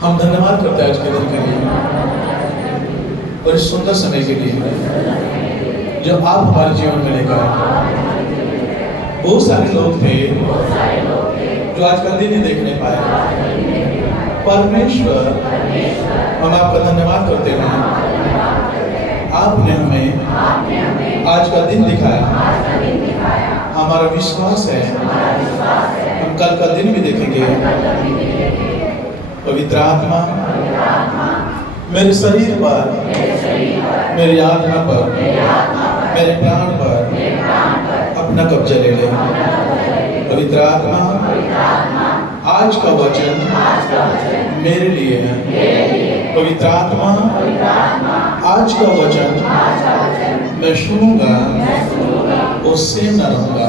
हम धन्यवाद करते हैं आज के दिन के लिए और इस सुंदर समय के लिए जो आप हमारे जीवन में लेकर आए। बहुत सारे लोग थे जो आज का दिन ही देख नहीं पाए। परमेश्वर, हम आपका धन्यवाद करते हैं। आपने हमें आज का दिन दिखाया। हमारा विश्वास है हम कल का दिन भी देखेंगे। पवित्र आत्मा मेरे शरीर पर, मेरी आत्मा पर, मेरे प्राण पर अपना कब्जा ले ले। पवित्र आत्मा आज का वचन मेरे लिए है। पवित्र आत्मा आज का वचन मैं सुनूंगा और सेम न रहूंगा।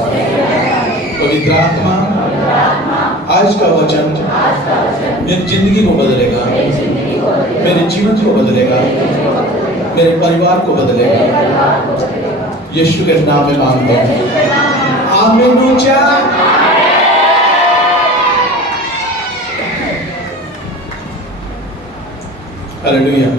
पवित्र आत्मा आज का वचन मेरी जिंदगी को बदलेगा, मेरे जीवन को बदलेगा, मेरे परिवार को बदलेगा। यीशु के नाम में मांगता हूं, आमीन। हालेलुया।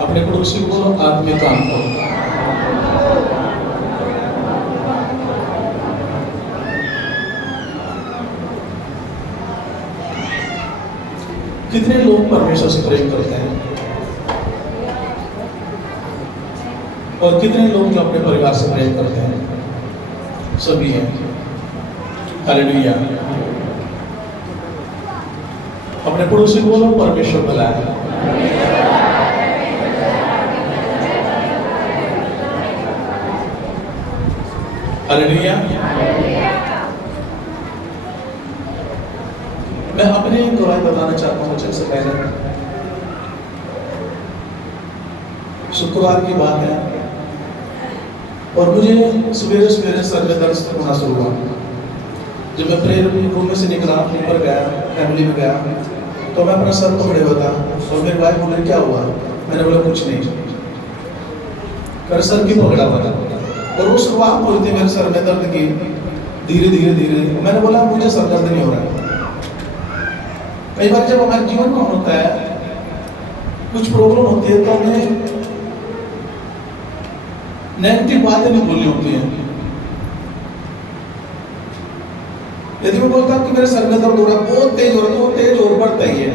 अपने पड़ोसी को आत्मिक काम करो। कितने लोग परमेश्वर से प्रेम करते हैं और कितने लोग जो अपने परिवार से प्रेम करते हैं? सभी हैं। हालेलुया। अपने पड़ोसी को बोलो, परमेश्वर भला है। हालेलुया। मैं अपने गवाही बताना चाहता हूँ। सबसे पहले शुक्रवार की बात है और मुझे सवेरे सवेरे सर में दर्द होना शुरू हुआ। जब मैं प्रेयर रूम में से निकला, ऊपर गया, फैमिली में गया, तो मैं अपना सर पकड़े हुआ था और मेरी वाइफ बोले क्या हुआ? मैंने बोला कुछ नहीं। कर सर की पकड़ा हुआ था और वो शुरुआत हुई थी मेरे सर में दर्द की। धीरे धीरे धीरे मैंने बोला मुझे सर दर्द नहीं हो रहा है। कई बार जब हमारे जीवन में होता है, कुछ प्रॉब्लम होती है, तो हमें नेगेटिव बातें नहीं बोलनी होती हैं। यदि मैं बोलता हूँ कि मेरे सर में दर्द हो रहा है, बहुत तेज हो रहा है, तो तेज और बढ़ता ही है।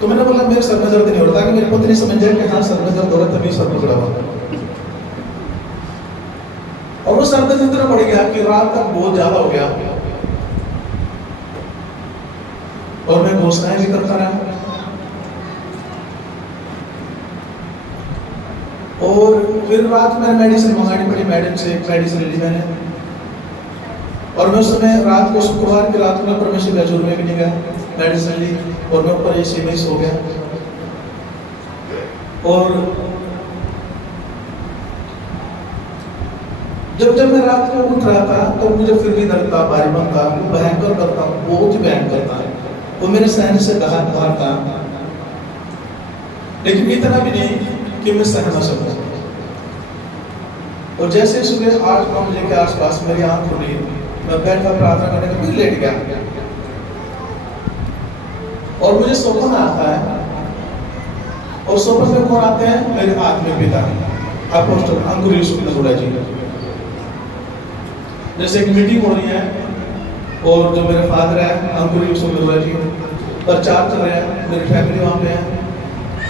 तो मैंने बोला मेरे सर में दर्द नहीं हो रहा, ताकि मेरी पत्नी समझ जाए कि हाँ सर में दर्द हो रहा है, तभी सर पकड़ा हुआ। और वो सर दर्द इतना बढ़ गया कि रात तक बहुत ज्यादा हो गया और मैं घोषणाएं भी करता रहा। और फिर रात में मेडिसिन मंगानी पड़ी, मैडम से मेडिसिन ली मैंने। और मैं उस समय रात को, शुक्रवार की रात में परमेश्वर के हजूर में भी नहीं गया, मेडिसिन ली और मैं ऊपर ऐसे में सो गया। और जब मैं रात को उठ रहा था तो मुझे फिर भी दर्द था, भारीपन था, भयंकर दर्द था, बहुत ही भयंकर था। वो मेरे सहन से बाहर था, लेकिन इतना भी नहीं कि मैं सह न सकूं। और जैसे सुबह 8-9 बजे के आसपास मेरी आंख खुली, मैं बैठ कर प्रार्थना करने का फिर लेट गया और मुझे स्वप्न आता है। और स्वप्न में कौन आते हैं? मेरे आत्मिक पिता अपोस्टल अंकुर यूसुफ नगुड़ा जी। जैसे एक मीटिंग हो रही है और जो मेरे फादर है अंकुर यूसुफ नगुड़ा जी प्रचार कर रहे हैं, मेरी फैमिली वहाँ पे है।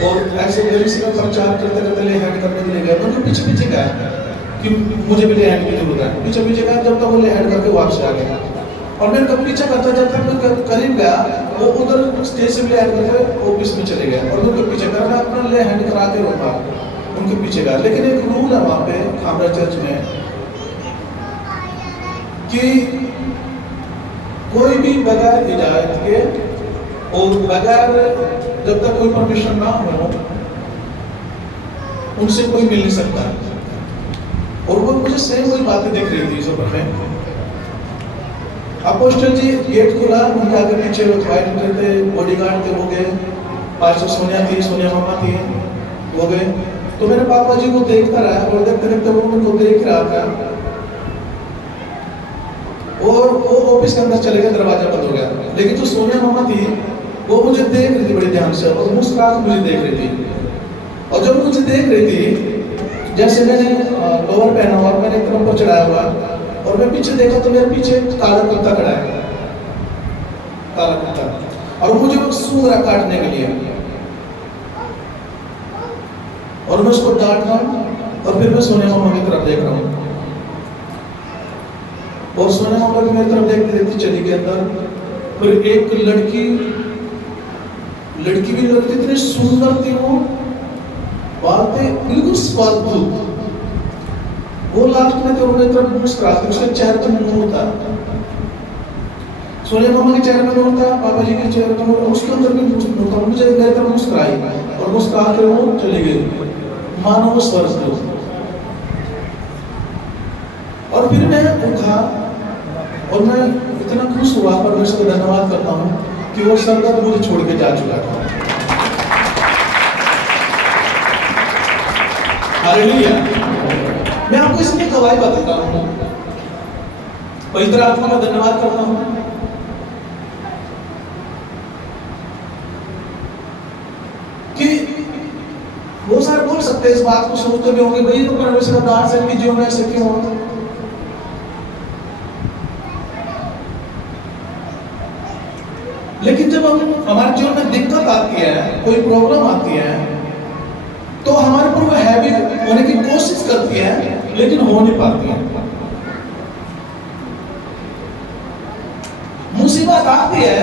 और ऐसे मेरे से प्रचार करते करते ले हैंड करने के लिए गया, तो पीछे पीछे गया कि मुझे भी ले हैंड की जरूरत है। पीछे पीछे गया, जब तक वो ले हैंड करके वापस आ गया। और मैं कब पीछे करता, जब तक मैं करीब गया, वो उधर स्टेज से ले हैंड करके ऑफिस में चले गए और उनके पीछे गया। मैं अपना ले हैंड कराते रहूँगा, उनके पीछे गया। लेकिन एक रूल है वहाँ पे खामरा चर्च में कि कोई भी बगैर इजाजत के और बगैर जब तक कोई परमिशन ना हो उनसे कोई मिल नहीं सकता। और वो मुझे सेम वही बातें देख रही थी सफर में। अपोस्टल जी गेट खुला, उनके आगे पीछे फाइट करते, बॉडीगार्ड के हो गए, पास्टर सोनिया थी, सोनिया मामा थी, वो गए। तो मेरे पापा जी को देखता रहा और देखते देखते वो उनको देख रहा था और वो ऑफिस के अंदर चले गए, दरवाजा बंद हो गया। लेकिन जो सोनिया मामा थी वो मुझे देख रही थी बड़े ध्यान से और मुस्कुरा के मुझे देख रही थी। और जब मुझे देख रही थी, जैसे मैंने लोअर पहना हुआ, मैंने एकदम ऊपर चढ़ाया हुआ और मैं पीछे देखा तो मेरे पीछे काला कुत्ता खड़ा है, काला कुत्ता, और मुझे वो सूंघ रहा काटने के लिए। और मैं उसको डांट रहा हूँ और फिर मैं सोनिया मामा की तरफ देख रहा हूँ और सोनिया मामा की मेरी तरफ देखती देखती चली गई अंदर। फिर एक लड़की भी लगती, इतनी सुंदर थी वो, बातें बिल्कुल स्वादु। वो लास्ट में तो उन्होंने तरफ मुस्कुराती, उसके चेहरे पर नूर था, सोनिया मामा के चेहरे पर नूर था, पापा जी के चेहरे पर नूर, उसके अंदर भी नूर था। मुझे मेरी तरफ मुस्कुराई और मुस्कुरा कर वो चली गई, मानो वो स्वर्ग। और फिर मैं उठा और मैं इतना खुश हुआ, परमेश्वर का धन्यवाद करता हूँ कि वो सरदार मुझे छोड़ के जा चुका था। हालेलुया। मैं आपको इसलिए गवाही बताता हूँ, पवित्र आत्मा का धन्यवाद करता हूँ कि वो सारे बोल सकते हैं, इस बात को सोचते भी होंगे, भाई तो परमेश्वर का दास है कि जीवन में ऐसे क्यों होता। लेकिन जब हमारे जीवन में दिक्कत आती है, कोई प्रॉब्लम आती है, तो हमारे पर वो हैवी होने की कोशिश करती है लेकिन हो नहीं पाती है। मुसीबत आती है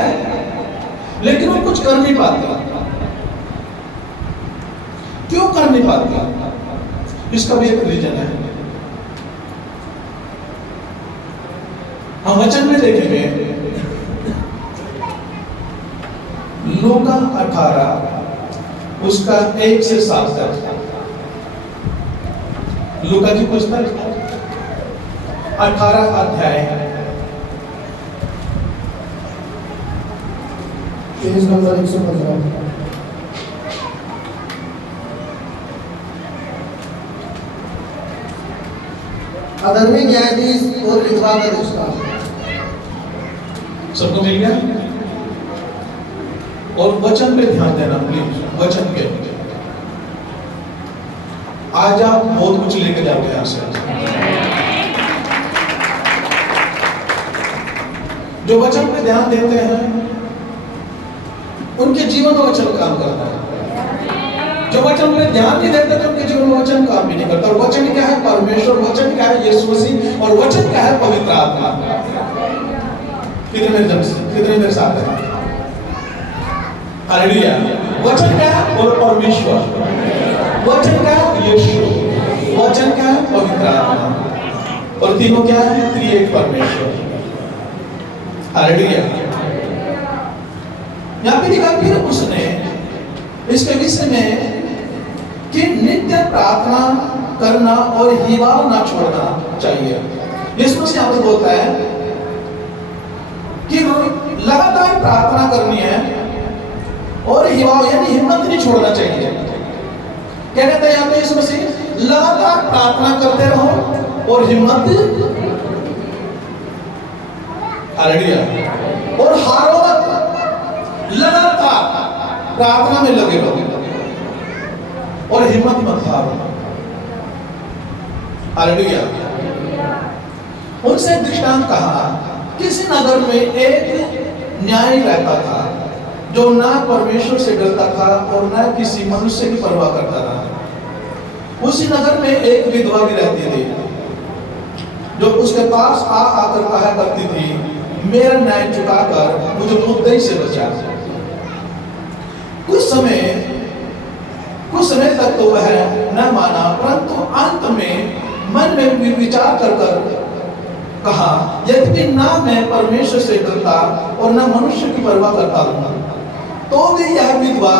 लेकिन वो कुछ कर नहीं पाती। क्यों कर नहीं पाती? इसका भी एक रीजन है। हम वचन में देखेंगे लूका 18 उसका 1 से 7 तक। लूका की पुस्तक 18 अध्याय 115। अधर्मी न्यायाधीश और विधवा का रिश्ता। सबको मिल गया? और वचन पे ध्यान देना प्लीज, वचन पे। आज आप बहुत कुछ लेके जाओगे यहां से। जो वचन पे ध्यान देते हैं उनके जीवन में वचन काम करता है। जो वचन पे ध्यान नहीं देते तो उनके जीवन में वचन काम भी नहीं करता। और वचन क्या है? परमेश्वर। वचन क्या है? यीशु मसीह। और वचन क्या है? पवित्र आत्मा। कितने मेरे साथ है? हालेलुया। वचन क्या है? और परमेश्वर। वचन क्या है? यीशु। वचन क्या है? पवित्र आत्मा। और तीनों क्या है? त्रिएक परमेश्वर। हालेलुया। यहाँ पे लिखा फिर उसने इसके विषय में कि नित्य प्रार्थना करना और हिवाव ना छोड़ना चाहिए। यीशु मसीह यहाँ पर बोलता है कि लगातार प्रार्थना करनी है और हिवाव यानी हिम्मत नहीं छोड़ना चाहिए। क्या कहते हैं यहाँ पे यीशु मसीह? लगातार प्रार्थना करते रहो और हिम्मत, हालेलुया, और हारो मत। लगातार प्रार्थना में लगे रहो और हिम्मत मत हारो। हालेलुया। उनसे दृष्टांत कहा, किसी नगर में एक न्यायी रहता था जो ना परमेश्वर से डरता था और ना किसी मनुष्य की परवाह करता था। उसी नगर में एक विधवा भी रहती थी जो उसके पास आकर कहा करती थी, मेरा न्याय चुकाकर मुझे मुद्दई से बचा। कुछ समय तक तो वह न माना, परंतु अंत में मन में विचार कर कहा, यदि ना मैं परमेश्वर से डरता और न मनुष्य की परवाह करता हूं तो भी यह विधवा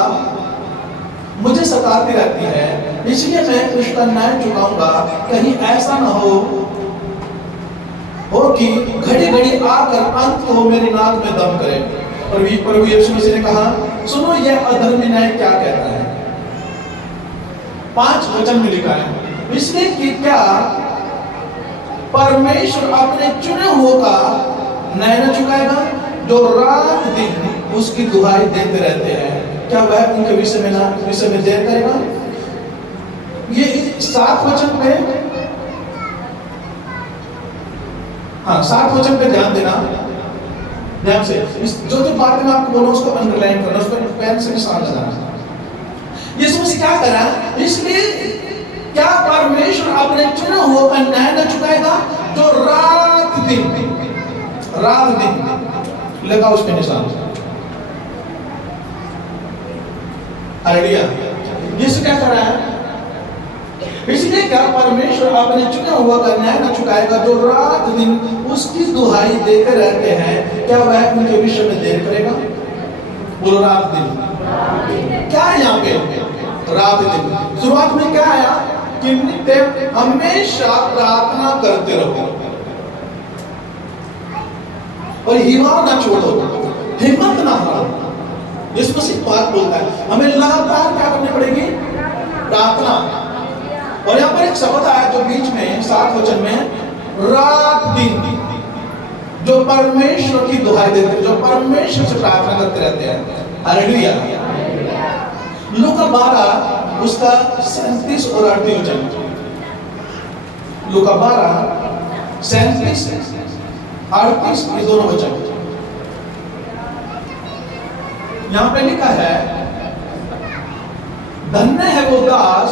मुझे सताती रहती है, इसलिए मैं उसका न्याय चुकाऊंगा। कहीं ऐसा न हो कि घड़ी घड़ी आकर अंत को मेरी नाक में दम करे। प्रभु यीशु मसीह ने कहा, सुनो यह अधर्मी न्याय क्या कहता है। 5 वचन में लिखा है, इसलिए कि क्या परमेश्वर अपने चुने हुओं का न्याय न चुकाएगा, जो रात दिन उसकी दुहाई देते रहते हैं, क्या वह उनके विषय में देर करेगा। ये 7 वचन पे, हाँ 7 वचन पे ध्यान देना, ध्यान से जो बात मैं आपको बोलूं उसको अंडरलाइन करना, उसको पेन से निशान लगाना। यीशु मसीह क्या करा, इसलिए क्या परमेश्वर अपने चुने हुओं का न्याय न चुकाएगा, जो रात दिन लगा उस पे निशान। हालेलुया। यीशु क्या कर रहा है, इसलिए क्या परमेश्वर अपने चुने हुआ का न्याय न चुकाएगा, जो रात दिन उसकी दुहाई देते रहते हैं, क्या वह उनके विषय में देर करेगा। बोलो रात दिन। क्या है यहाँ पे रात दिन? शुरुआत में क्या आया कि नित्य हमेशा प्रार्थना करते रहो और हिम्मत ना छोड़ो, हिम्मत ना हारो। यीशु मसीह बात बोलता है, हमें लगातार क्या करनी पड़ेगी, प्रार्थना। और यहाँ पर एक शब्द आया जो बीच में 7 वचन में, रात दिन, जो परमेश्वर की दुहाई देते हैं, जो परमेश्वर से प्रार्थना करते रहते हैं। हालेलुया। लूका 12 उसका 37 और 38 वचन, लूका 12 37 38 ये दोनों वचन। यहां पे लिखा है, धन्य है वो दास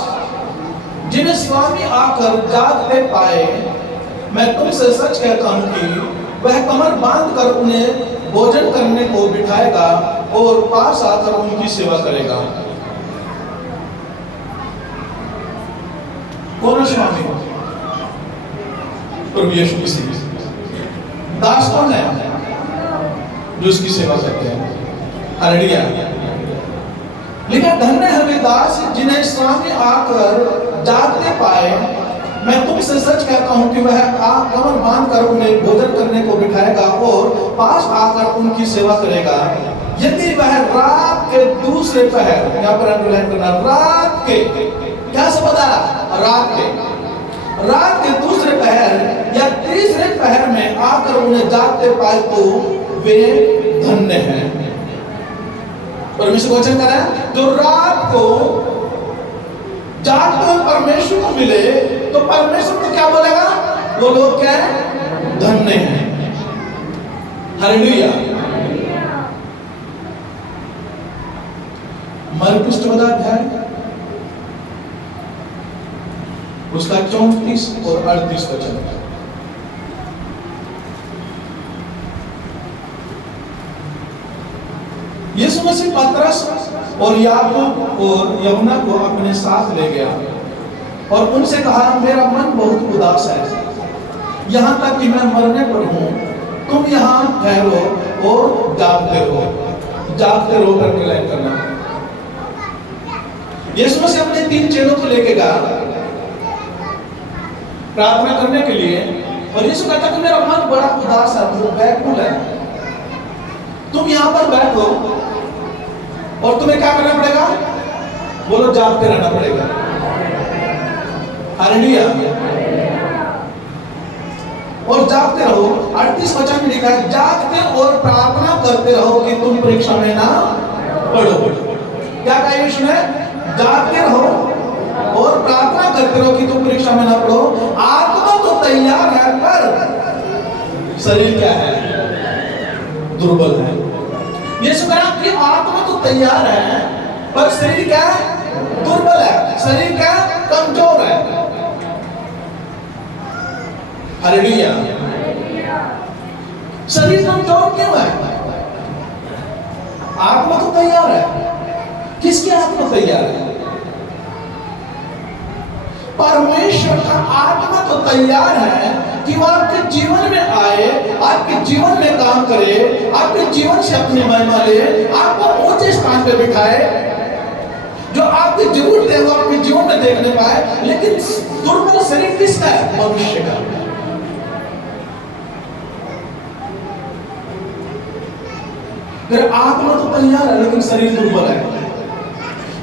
जिन्हें स्वामी आकर जागते पाए। मैं तुमसे सच कहता हूं कि वह कमर बांधकर उन्हें भोजन करने को बिठाएगा और पास आकर उनकी सेवा करेगा। कौन है स्वामी? प्रभु यीशु मसीह। दास कौन है? जो उसकी सेवा करते हैं। हालेलुया। लिखा, धन्य है वे दास जिन्हें स्वामी आकर जागते पाए। मैं तुमसे सच कहता हूं कि वह कमर बांधकर उन्हें भोजन करने को बिठाएगा और पास आकर उनकी सेवा करेगा। यदि वह रात के दूसरे पहर, यहाँ पर अंडरलाइन करना, रात के, क्या शब्द आ रहा, रात के दूसरे पहर या तीसरे पहर में आकर उन्हें जागते पाए तो वे धन्य हैं। परमेश्वर वचन कर रहा है, जो रात को जागते हुए परमेश्वर को मिले तो परमेश्वर को क्या बोलेगा, वो लोग क्या है, धन्य हैं। हालेलुया। मरकुस 14 अध्याय उसका 34 और 38 वचन। यीशु मसीह पतरस और याकूब और यूहन्ना को अपने साथ ले गया और उनसे कहा, मेरा मन बहुत उदास है, यहाँ तक कि मैं मरने पर हूँ। तुम यहाँ ठहरो और जागते रहो करके लाइन करना। यीशु मसीह अपने 3 चेलों को लेके गया प्रार्थना करने के लिए, और यीशु कहता कि मेरा मन बड़ा उदास है, वो व्याकुल है, तुम यहाँ पर बैठो और तुम्हें क्या करना पड़ेगा, बोलो जागते रहना पड़ेगा। हालेलुया। और जागते रहो। 38 वचन में लिखा है, जागते और प्रार्थना करते रहो कि तुम परीक्षा में ना पड़ो। क्या कहा यीशु ने? जागते रहो और प्रार्थना करते रहो कि तुम परीक्षा में ना पड़ो। आत्मा तो तैयार है पर शरीर क्या है, दुर्बल है। यीशु कहा कि आत्मा तो तैयार है पर शरीर क्या है, दुर्बल है, शरीर क्या है, कमजोर है। हालेलुया। शरीर कमजोर क्यों है? आत्मा तो तैयार है। किसकी आत्मा तैयार है? परमेश्वर का आत्मा तो तैयार है कि वो आपके जीवन में आए, आपके जीवन में काम करे, आपके जीवन से अपनी महिमा ले, आपको ऊंचे स्थान पे बिठाए, जो आपकी जरूरत है वो आपके जीवन में देखने पाए। लेकिन दुर्बल शरीर किसका है? मनुष्य का। अगर आत्मा तो तैयार है लेकिन शरीर दुर्बल है।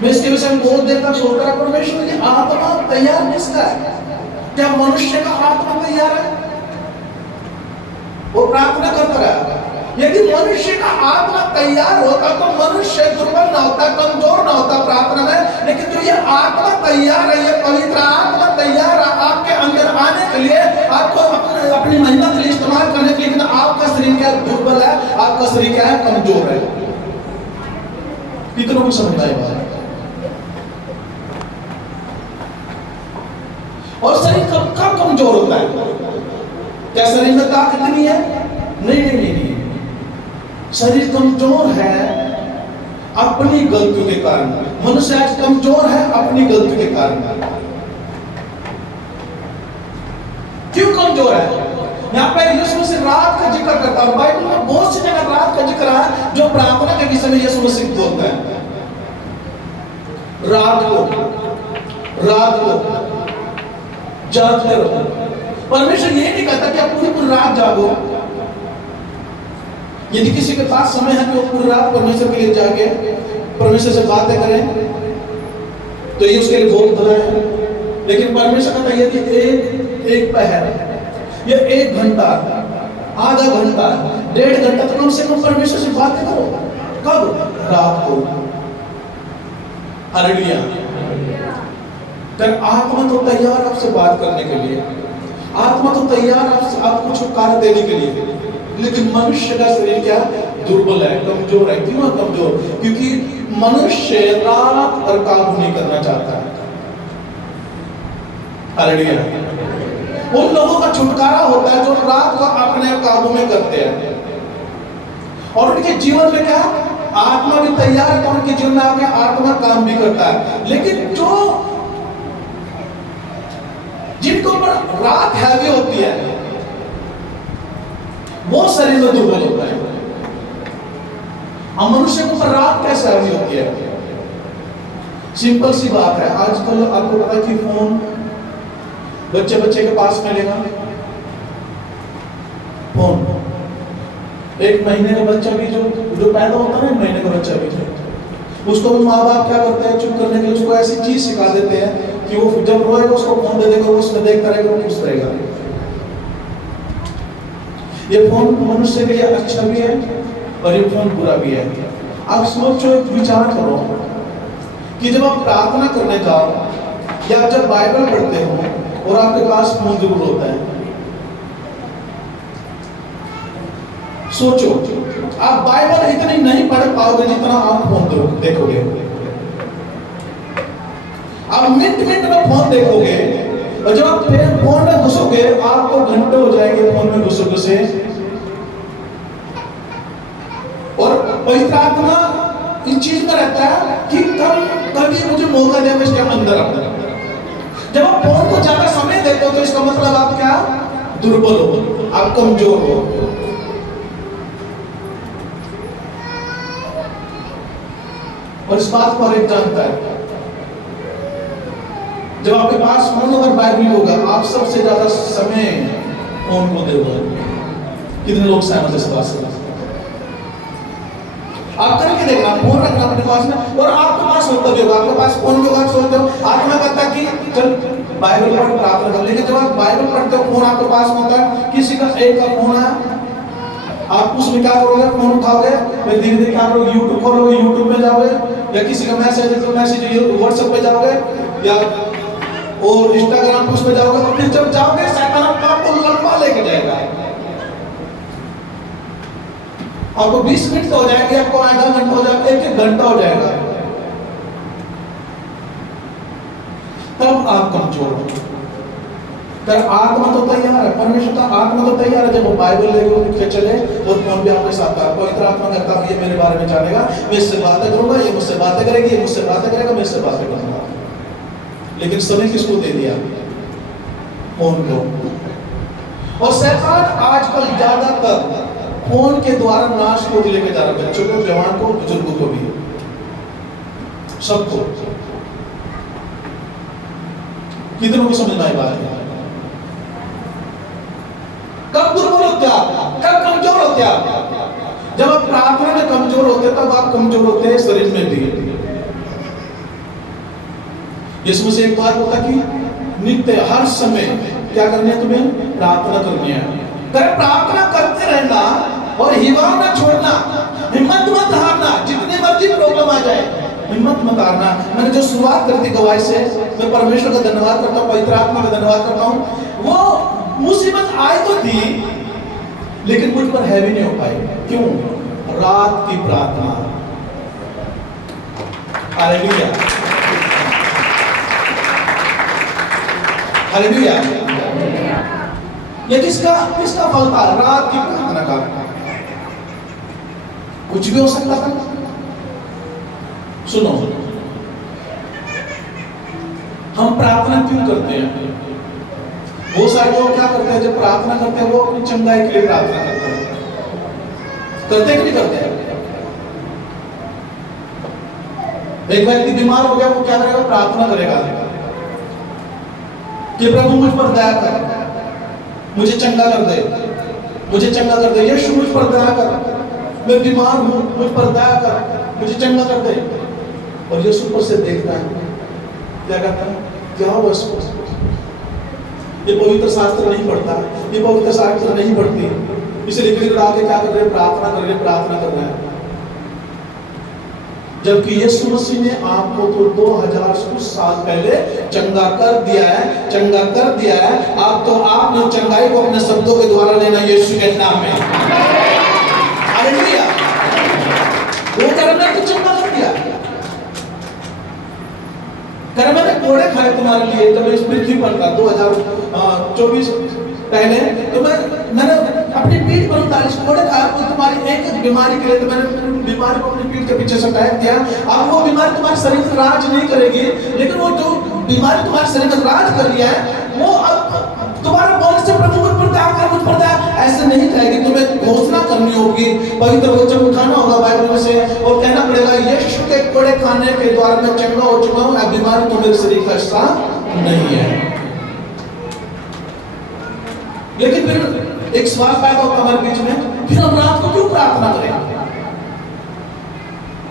मैं इसके विषय में बहुत देर तक सोचता रहा, परमेश्वर की आत्मा तैयार किसका है? क्या मनुष्य का आत्मा तैयार है? वो प्रार्थना करता रहा। यदि मनुष्य का आत्मा तैयार होता तो मनुष्य दुर्बल ना होता, कमजोर ना होता प्रार्थना में। लेकिन जो ये आत्मा तैयार है, ये पवित्र आत्मा तैयार है आपके अंदर आने के लिए, आपको अपनी महिमा के लिए इस्तेमाल करने के लिए। लेकिन आपका शरीर क्या दुर्बल है, आपका शरीर क्या है, कमजोर है। कितनों को समझ आएगा? और शरीर कब कमजोर होता है? क्या शरीर में ताकत नहीं है? नहीं। शरीर कमजोर है अपनी गलतियों के कारण। मनुष्य आज कमजोर है अपनी गलतियों के कारण। क्यों कमजोर है? यहाँ पे यीशु मसीह रात का जिक्र करता है। बाइबल में बहुत सी जगह रात का जिक्र है जो प्रार्थना के विषय में यीशु मसीह बोलता है। रात को जागते रहो। परमेश्वर ये नहीं कहता कि आप पूरी रात जागो। यदि किसी के पास समय है कि वो पूरी रात परमेश्वर के लिए जागे, परमेश्वर से बातें करें, तो ये उसके लिए बहुत भला है। लेकिन परमेश्वर कहता है यदि एक पहर या 1 घंटा, आधा घंटा, 1.5 घंटा तो कम से कम परमेश्वर से बातें करो। कब? रात को। हालेलुया। आत्मा तो तैयार आपसे बात करने के लिए, आत्मा तो तैयार आपको छुटकारा देने के लिए। लेकिन मनुष्य का शरीर क्या? दुर्बल है, कमजोर है। क्यों कमजोर? क्योंकि मनुष्य रात पर काबू नहीं करना चाहता है। हालेलुया। उन लोगों का छुटकारा होता है जो रात को अपने काबू में करते हैं और उनके जीवन में क्या? आत्मा भी तैयार है, तो उनके जीवन में आके आत्मा काम भी करता है। लेकिन जो जिनके ऊपर रात हैवी होती है वो शरीर में दुर्बल होता है। मनुष्य के ऊपर रात कैसे हैवी होती है? सिंपल सी बात है। आजकल आपको पता है कि फोन बच्चे के पास मिलेगा। फोन 1 महीने का बच्चा भी जो पैदा होता है ना, 1 महीने का बच्चा भी, उसको भी माँ बाप क्या करते हैं? चुप करने के लिए उसको ऐसी चीज सिखा देते हैं कि वो जब रोएगा उसको फोन दे देगा, वो उसमें देखता रहेगा, वो खुश रहेगा। ये फोन मनुष्य के लिए अच्छा भी है और ये फोन बुरा भी है। आप सोचो, विचार करो कि जब आप प्रार्थना करने जाओ या जब बाइबल पढ़ते हो और आपके पास फोन जरूर होता है, सोचो आप बाइबल इतनी नहीं पढ़ पाओगे जितना आप फोन देखोगे। आप मिनट में फोन देखोगे और जब आप फोन में घुसोगे आपको घंटे हो जाएंगे फोन में घुसे। और पवित्र आत्मा इस चीज में रहता है कि कभी मुझे मौका दे मैं इसके अंदर आऊं। जब आप फोन को ज्यादा समय देते हो तो इसका मतलब आप क्या? दुर्बल हो, आप कमजोर हो। और इस बात को हर एक जानता है। जब आपके पास फोन अगर बाइबल होगा, आप सबसे ज्यादा समय फोन को दोगे। कितने लोग सहमत हैं इस बात से? आप करके देखना, फोन रखना अपने पास में, और आपके पास होता भी होगा, आपके पास फोन भी होगा। सोचते हो आत्मा कहता कि चल बाइबल पढ़, प्रार्थना कर। लेकिन जब आप बाइबल पढ़ते हो, फोन आपके पास होता है, किसी का एक का फोन है, आप उसमें क्या करोगे? फोन उठाओगे, फिर धीरे धीरे क्या करोगे? यूट्यूब खोलोगे, यूट्यूब में जाओगे, या किसी का मैसेज है तो मैसेज व्हाट्सएप पे जाओगे, या और इंस्टाग्राम पे उसमें जाओगे। और फिर जब जाओगे शैतान आपको लंबा लेके जाएगा। आपको 20 मिनट हो जाएंगे, आपको आधा घंटा हो जाएगा, 1 घंटा हो जाएगा। तब आप कमजोर हो। आत्मा तो तैयार है, परमेश्वर का आत्मा तो तैयार है। जब वो बाइबल लेके चले और फोन भी आपके साथ है, पवित्र आत्मा कहता है ये मेरे बारे में जानेगा, मैं इससे बातें करूंगा, ये मुझसे बातें करेगी, ये मुझसे बातें करेगा, मैं इससे बातें करूंगा। लेकिन समय किसको दे दिया? फोन को। और शैतान आजकल ज्यादातर फोन के द्वारा नाश को लेके जा रहा है, बच्चों को, जवान को, बुजुर्गों को भी, सबको। कितनों को समझ में आई बात है? कब दुर्बल होते आप? कब कमजोर होते आप? जब आप प्रार्थना में कमजोर होते हैं तब आप कमजोर होते हैं शरीर में भी। यीशु से एक बात होता कि नित्य हर समय क्या करनी है तुम्हें? प्रार्थना करनी है। प्रार्थना करते रहना और हिम्मत ना छोड़ना, हिम्मत मत हारना। जितनी मर्जी प्रॉब्लम आ जाए हिम्मत मत हारना। मैंने जो शुरुआत कर दी गवाही से, मैं परमेश्वर का धन्यवाद करता हूँ, पवित्र आत्मा का धन्यवाद करता हूँ। वो मुसीबत आई तो थी लेकिन मुझ पर हैवी नहीं हो पाई। क्यों? रात की प्रार्थना। Hallelujah, hallelujah. ये किसका फल था? रात की प्रार्थना का। कुछ भी हो सकता था। सुनो, हम प्रार्थना क्यों करते हैं? वो सारे लोग क्या करते हैं जब प्रार्थना करते हैं? वो अपनी चंगाई के लिए प्रार्थना करते हैं। करते कि नहीं करते हैं? एक व्यक्ति बीमार हो गया, वो क्या करेगा? प्रार्थना करेगा कि प्रभु मुझ पर दया कर, मुझे चंगा कर दे, मुझे चंगा कर दे। यीशु मुझ पर दया कर, मैं बीमार हूं, मुझ पर दया कर, मुझे चंगा कर दे। और यीशु पर से देखता है, क्या कहता है? क्या हुआ इसको? ये पवित्र शास्त्र नहीं पढ़ता, ये पवित्र शास्त्र नहीं पढ़ती, इसलिए गिड़गिड़ा आके क्या कर रहे? प्रार्थना कर रहे, प्रार्थना कर रहे हैं। जबकि यीशु मसीह ने आपको तो 2000 कुछ साल पहले चंगा कर दिया है, चंगा कर दिया है। आपने चंगाई को अपने शब्दों के द्वारा लेना यीशु के नाम में। हालेलुया। वो करने तो चंगा कर दिया। कर मैंने कोड़े खाए तुम्हारे लिए जब इस पृथ्वी पर था 2024 पहले, तो मैंने अपनी पीठ पर 39 कोड़े खाए तुम्हारी एक बीमारी के लिए। तो मैंने बीमारी को अपनी पीठ के पीछे से टाइप दिया। अब वो बीमारी तुम्हारे शरीर पर राज नहीं करेगी, लेकिन वो जो बीमारी तुम्हारे शरीर में राज कर रही है, वो अब तुम्हारे बोलने से प्रभु मुझ पर दया कर, मुझ पर दया ऐसे नहीं कहेगी। तुम्हें घोषणा करनी होगी, पवित्र वचन उठाना होगा बाइबल में से और कहना पड़ेगा यीशु के कोड़े खाने के द्वारा मैं चंगा हो चुका हूं, अब बीमारी तो मेरे शरीर का हिस्सा नहीं है। लेकिन फिर एक सवाल पैदा होता हमारे बीच में, फिर हम रात को क्यों प्रार्थना करें?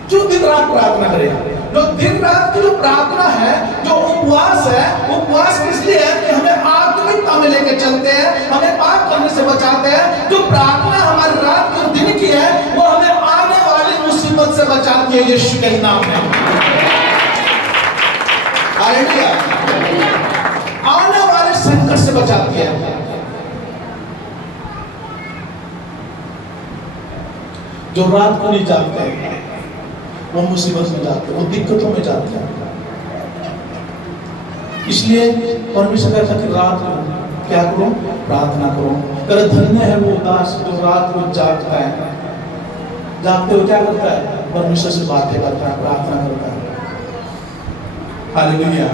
क्यों दिन रात प्रार्थना करें? जो दिन रात की जो प्रार्थना है, जो उपवास है, उपवास इसलिए है कि हमें आत्मिकता में लेके चलते हैं, हमें पाप करने से बचाते हैं। जो प्रार्थना हमारी रात के दिन की है, वो हमें आने वाली मुसीबत से बचाती है यीशु के नाम में। हालेलुया। आने वाले संकट से बचाती है। जो रात को नहीं जागते हैं वो मुसीबत में जाते हैं, वो दिक्कतों में जाते हैं। इसलिए परमेश्वर कहता है कि रात को क्या करो? प्रार्थना करो। कर धन्य है वो दास जो रात को जागता है। जागते हो क्या करता है? परमेश्वर से बातें करता है, प्रार्थना करता है। हालेलुया।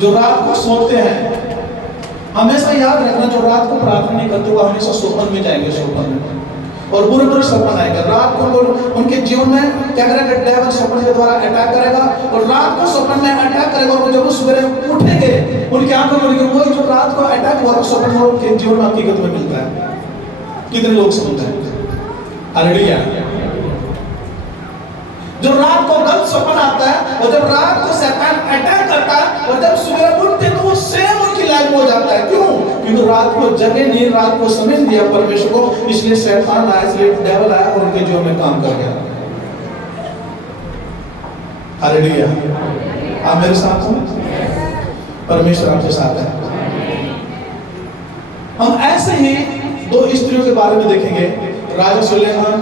जो रात को सोते हैं, हमेशा याद रखना, जो रात को प्रार्थना नहीं करते वो हमेशा सोपन में जाएंगे, सोपन में, और बुरे बुरे सपन आएगा। रात को उनके जीवन में क्या करेगा? डेविल सपन के द्वारा अटैक करेगा और रात को सपन में अटैक करेगा। और जब वो सवेरे उठेंगे उनकी आंखों में वही जो रात को अटैक हुआ सपन में उनके जीवन में हकीकत में मिलता है। कितने लोग समझते हैं? हालेलुया। जो रात को गलत सपन आता है और जब रात को शैतान अटैक करता है और जब सुबह उठते तो वो सेम उनकी लाइफ हो जाता है। क्यों? क्योंकि रात को जगह नहीं, रात को समय दिया परमेश्वर को, इसलिए शैतान आया, इसलिए डेविल आया और उनके जीवन में काम कर गया। हालेलुया। आप मेरे साथ हो? परमेश्वर आपके साथ है। हम ऐसे ही दो स्त्रियों के बारे में देखेंगे। राजा सुलेमान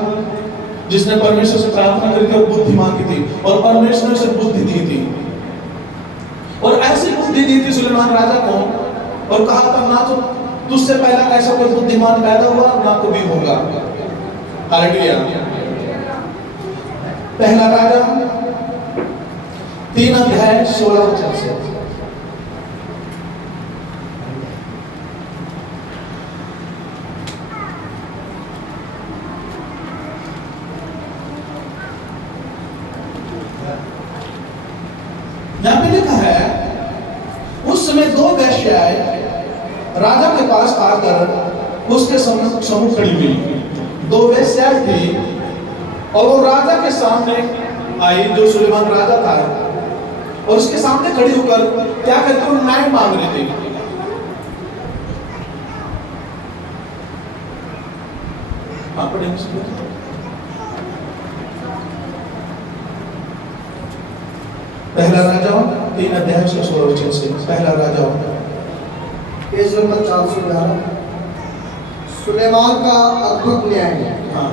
जिसने परमेश्वर से प्रार्थना करके और बुद्धि मांगी थी और परमेश्वर ने उसे बुद्धि दी थी, और ऐसी बुद्धि दी थी सुलेमान राजा को, और कहा था ना तो तुझसे पहला ऐसा कोई बुद्धिमान पैदा हुआ ना कभी होगा। हालेलुया। पहला राजा 3 अध्याय 16 वचन से। यहाँ पे लिखा है, उस समय 2 वेश्याएं राजा के पास आकर उसके सम्मुख खड़ी हुई। दो वेश्याएं थी और वो राजा के सामने आई, जो सुलेमान राजा था, और उसके सामने खड़ी होकर क्या करते वो न्याय मांग रही थी। आप पढ़ेंगे पहला राजा 3 अध्याय से 16 वचन से। पहला राजा पेज नंबर 411, सुलेमान का अद्भुत न्याय। हाँ।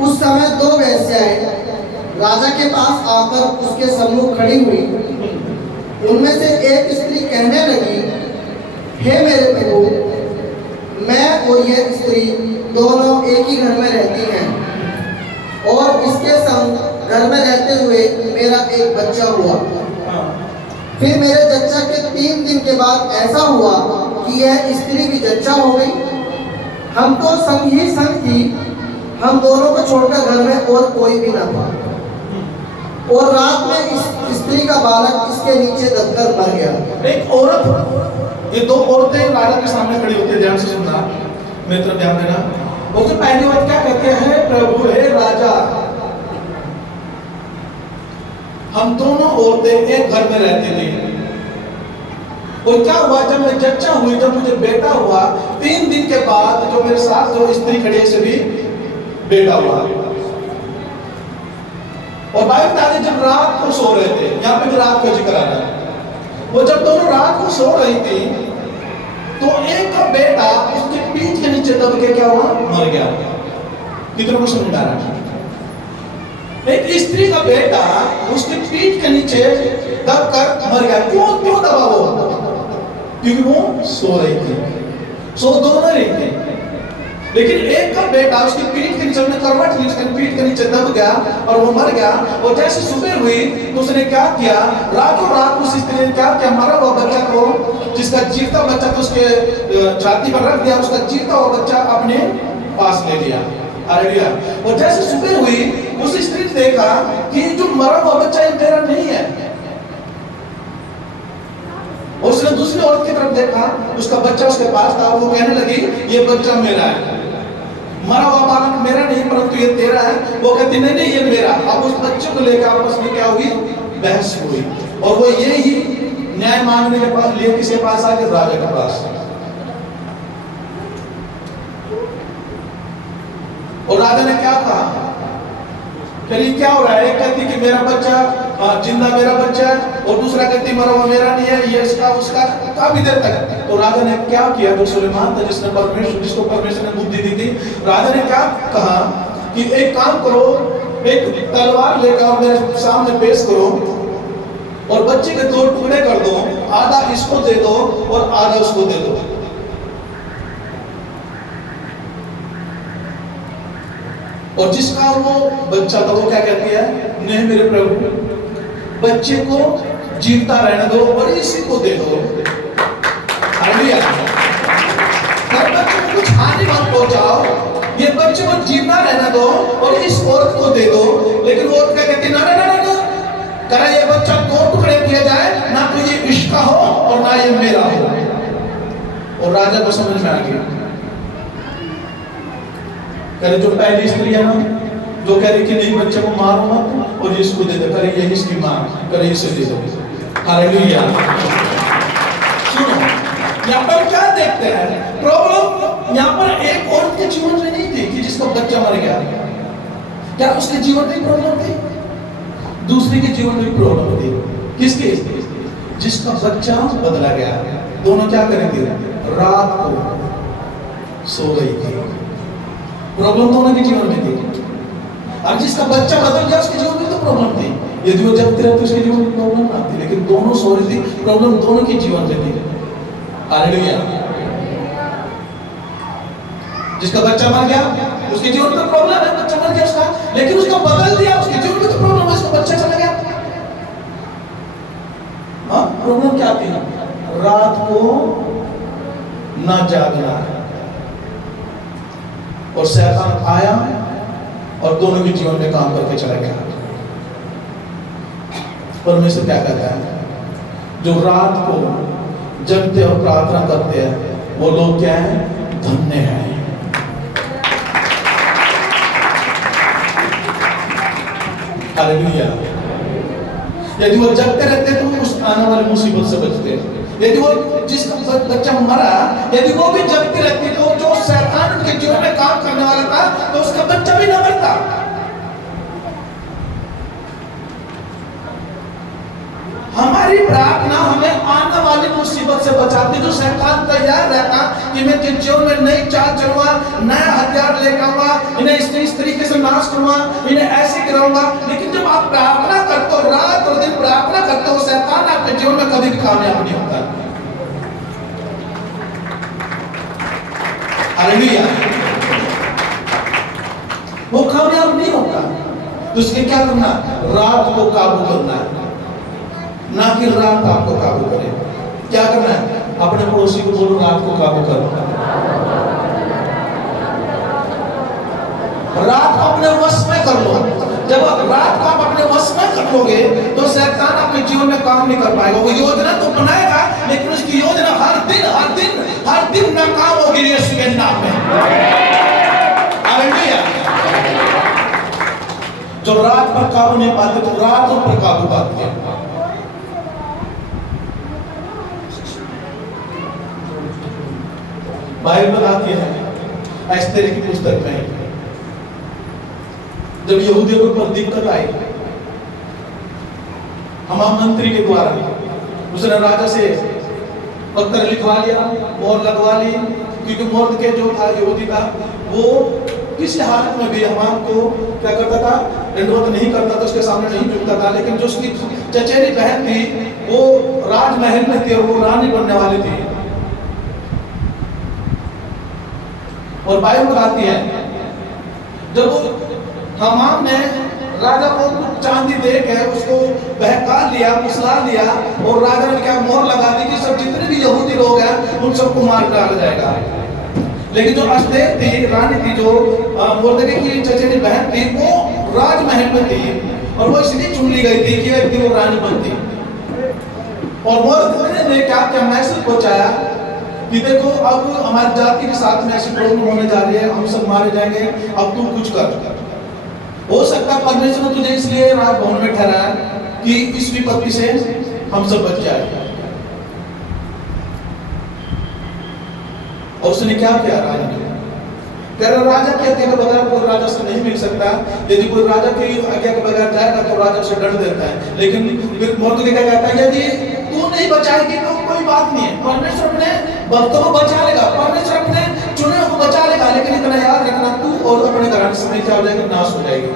उस समय दो वेश्याएं राजा के पास आकर उसके सम्मुख खड़ी हुई। उनमें से एक स्त्री कहने लगी, हे मेरे प्रभु, मैं और यह स्त्री दोनों एक ही घर में रहती हैं और इसके संग घर में रहते हुए मेरा एक बच्चा हुआ। फिर मेरे जच्चा के 3 दिन के बाद ऐसा हुआ कि यह स्त्री भी जच्चा हो गई। हम तो संग ही संग थी, हम दोनों को छोड़कर घर में और कोई भी न था। और रात में इस स्त्री का बालक इसके नीचे दबकर मर गया। एक औरत, ये 2 औरतें राजा के सामने खड़ी होती है, ध्यान से सुनना, मेरी तरफ ध्यान देना। और जो पहली बात क्या कहते हैं, प्रभु हे राजा, हम दोनों औरतें एक घर में रहती थी। और क्या हुआ, जब मैं जच्चा हुई, जब मुझे बेटा हुआ, 3 दिन के बाद जो मेरे साथ जो स्त्री खड़ी है से भी बेटा हुआ। और बाइबल बता रही जब रात को सो रहे थे, यहाँ पे भी रात का जिक्र आ रहा है, वो जब दोनों रात को सो रही थी तो एक का बेटा उसके पीठ के नीचे दब के क्या हुआ, मर गया। कितनों को समझ आ रहा है? एक स्त्री का बेटा उसके पीठ के नीचे दब कर मर गया। क्यों दबा वो? क्योंकि वो सो रही थी। सो दोनों रही थी, लेकिन एक का बेटा उसकी पीठ के नीचे, करवट ली, उसके पीठ के नीचे दब गया और वो मर गया। और जैसे सुबह हुई तो उसने क्या किया, रातों रात उस स्त्री ने क्या किया, मरा हुआ बच्चा को, जिसका जीवता बच्चा तो उसके छाती पर रख दिया, उसका जीवता हुआ बच्चा अपने पास ले लिया। हालेलुया। और जैसे सुबह हुई उस स्त्री ने देखा कि जो मरा हुआ बच्चा ये तेरा नहीं है। और उसने दूसरी औरत की तरफ देखा, उसका बच्चा उसके पास था, वो कहने लगी ये बच्चा मेरा है, मरा हुआ बालक मेरा नहीं परंतु ये तेरा है। वो कहती नहीं नहीं ये मेरा। अब उस बच्चे को लेकर आपस में क्या हुई, बहस हुई। और वो ये ही न्याय मांगने के पास लिए किसके पास आ गए, राजा के पास। और राजा ने क्या कहा, कहीं क्या हो रहा है, एक कहती कि मेरा बच्चा जिंदा मेरा बच्चा है, और दूसरा कहती मरा हुआ मेरा नहीं है, ये इसका उसका, काफी देर तक। तो राजा ने क्या किया, जो सुलेमान था जिसको परमेश्वर ने बुद्धि दी थी, राजा ने क्या कहा कि एक काम करो, एक तलवार लेकर मेरे सामने पेश करो और बच्चे के 2 टुकड़े कर दो, आधा इसको दे दो और आधा उसको दे दो। और जिसका वो बच्चा था वो क्या कहती है, नहीं मेरे प्रभु, बच्चे को जीवता रहने दो और इसी को दे दो। हालेलुया। बच्चे को कुछ हानि मत पहुंचाओ, ये बच्चे को जीवता रहने दो और इस औरत को दे दो। लेकिन औरत क्या कहती, ना ना ना ना, करा ये बच्चा 2 टुकड़े किया जाए, ना तो ये इसका हो और ना ये मेरा हो। और राजा को समझ में आ गया, करे जो पहली स्त्री है ना, जो कह रही कि नहीं बच्चे को मारो मत और इसको दे दे, करे ये इसकी मां, करे इसे दे दो। हालेलुया। सुनो, यहाँ पर क्या देखते हैं, प्रॉब्लम यहाँ पर एक औरत के जीवन में नहीं थी कि जिसका बच्चा मर गया। क्या उसके जीवन में प्रॉब्लम थी? दूसरे के जीवन में प्रॉब्लम थी। किसके? जिसका बच्चा बदला गया। दोनों क्या करेंगे, रात को सो रही थी। प्रॉब्लम दोनों के जीवन में थी। और जिसका बच्चा बदल गया उसके जीवन में तो प्रॉब्लम थी। यदि वो जगते रहते उसके जीवन में प्रॉब्लम ना थी, लेकिन दोनों सो रही थी, प्रॉब्लम दोनों के जीवन में थी। हालेलुया। जिसका बच्चा मर गया उसके जीवन में तो प्रॉब्लम है, बच्चा मर गया उसका, लेकिन उसका बदल दिया, उसके जीवन में तो प्रॉब्लम है, उसका बच्चा चला गया। हाँ, प्रॉब्लम क्या थी? रात को ना जागना। और शैतान आया और दोनों के जीवन में काम करके चला गया। परमेश्वर क्या कहता है, जो रात को जगते और प्रार्थना करते हैं वो लोग क्या है, धन्य हैं। हालेलुया। यदि वो जगते रहते तो उस आने वाली मुसीबत से बचते। यदि वो जिसका बच्चा मरा, यदि वो भी जगती रहती तो जो शैतान उनके जीवन में काम करने वाला था तो उसका बच्चा भी न मरता। हमारी प्रार्थना हमें आने वाली मुसीबत से बचाती। जो शैतान तैयार रहता कि मैं तेरे जीवन में नई चाल चलूंगा, नया हथियार लेकर आऊंगा, इन्हें इस तरीके से नाश करूंगा, इन्हें ऐसे गिराऊंगा। लेकिन जब आप प्रार्थना करते हो, रात और दिन प्रार्थना करते हो, शैतान आपके जीवन में कभी भी कामयाब नहीं होता। हालेलुया। वो कामयाब नहीं होता। तो इसके क्या करना? रात को काबू करना है, ना कि रात आपको काबू करे। क्या करना है? अपने पड़ोसी को बोलो रात को काबू करो। रात को अपने वश में कर लो। जब रात को आप अपने वश में कर लोगे तो शैतान आपके जीवन में काम नहीं कर पाएगा। वो योजना तो बनाएगा लेकिन उसकी योजना हर दिन नाकाम होगी यीशु के नाम में। हालेलुया। जो रात पर काबू नहीं पाते तो रात पर काबू पाते हैं। बाइबल बताती है एस्तेर की पुस्तक में, जब यहूदियों के ऊपर दिक्कत आई, हमाम मंत्री के द्वारा उसने राजा से पत्र लिखवा लिया, मोहर लगवा ली, क्योंकि मोर्दकै जो था यहूदी था, वो किसी हालत में भी हमाम को क्या करता था? दंडवत नहीं करता था, उसके सामने नहीं झुकता था। लेकिन जो उसकी चचेरी बहन थी वो राजमहल में थी और वो रानी बनने वाली थी। और बाइबल बताती है जब हमाम ने राजा को चांदी दे के उसको बहका लिया, फुसला लिया और राजा ने क्या मोहर लगा दी कि सब जितने भी यहूदी लोग हैं उन सबको मार डाला जाएगा। लेकिन जो एस्तेर थी, रानी थी, जो मोर्दकै की चचेरी बहन थी, वो राजमहल में थी और वो इसलिए चुन ली गई थी कि एक दिन वो रानी बनती। और मोर्दकै ने क्या क्या मैसेज पहुंचाया कि देखो अब हमारी जाति के साथ में ऐसी प्रॉब्लम होने जा रही है, हम सब मारे जाएंगे, अब तू कुछ कर। हो सकता है परमेश्वर ने तुझे इसलिए राजभवन में ठहराया कि इस विपत्ति से हम सब बच जाए। और उसने क्या किया? राजा ने कह रहा राजा के आज्ञा के बगैर कोई राजा से नहीं मिल सकता। यदि कोई राजा की आज्ञा के बगैर जाएगा तो राजा उसे दंड देता है। लेकिन फिर मोर्दकै क्या कहता है? यदि तू नहीं बचाएगी तो कोई बात नहीं है, परमेश्वर अपने भक्तों को बचा लेगा, परमेश्वर अपने चुने को बचा लेगा। लेकिन इतना याद रखना, तू और अपने घराने से क्या हो जाएगा? नाश हो जाएगी।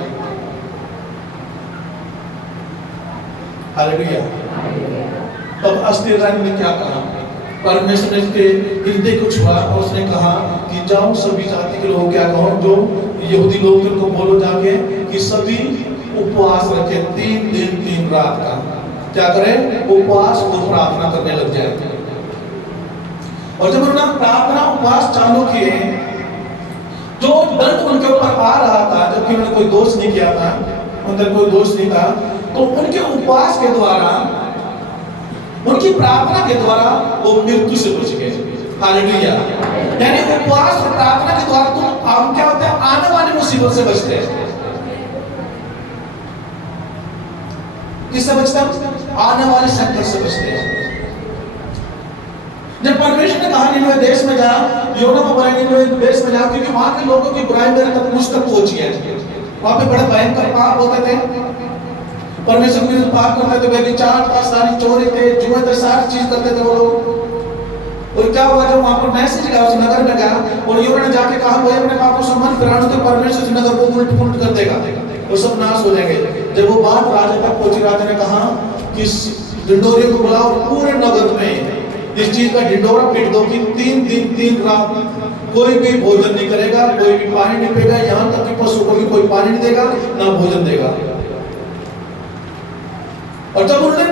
हालेलुया। तब एस्तेर रानी ने क्या कहा? परमेश्वर ने उसके हृदय को छुआ और उसने कहा कि जाओ सभी जाति के लोगों क्या कहो, जो यहूदी लोग उनको बोलो जाके कि सभी उपवास रखे 3 दिन 3 रात का। क्या करें? उपवास और प्रार्थना करने लग जाए। और जब उन्होंने प्रार्थना उपवास चालू किए, जो दंड उनके ऊपर आ रहा था, जबकि उन्होंने कोई दोष नहीं किया था, अंदर कोई दोष नहीं था, तो उनके उपवास के द्वारा, उनकी प्रार्थना के द्वारा वो मृत्यु से बच गए। हालेलुया। यानी उपवास और प्रार्थना के द्वारा तुम हम क्या होते हैं? आने वाली मुसीबत से बचते हैं। किससे बचते हैं? आने वाले संकट से बचते हैं। जब परमेश्वर ने कहा निनवे देश में जा, योना को बुराई निनवे देश में जा, क्योंकि वहां के लोगों की बुराई मेरे तक मुझ तक पहुंची है। वहां पे बड़े भयंकर पाप होते थे, परमेश्वर के विरुद्ध पाप करते थे, व्यभिचार था, सारी चोरी थे, जुए थे, सारी चीज करते थे वो लोग। और क्या हुआ? जब वहां पर मैसेज गया उस नगर में गया और योना ने जाके कहा भाई अपने पापों से मन फिराओ तो परमेश्वर इस नगर को उलट पुलट कर देगा, वो सब नाश हो जाएंगे। जब वो बात राजा तक पहुंची, राजा ने कहा कि ढिंडोरे को बुलाओ, पूरे नगर में इस चीज का ढिंडोरा पीट दो कि 3 दिन 3 रात कोई भी भोजन नहीं करेगा, कोई भी पानी नहीं पीएगा, यहाँ तक कि पशु को भी कोई पानी नहीं देगा, ना भोजन देगा। और जब उन्होंने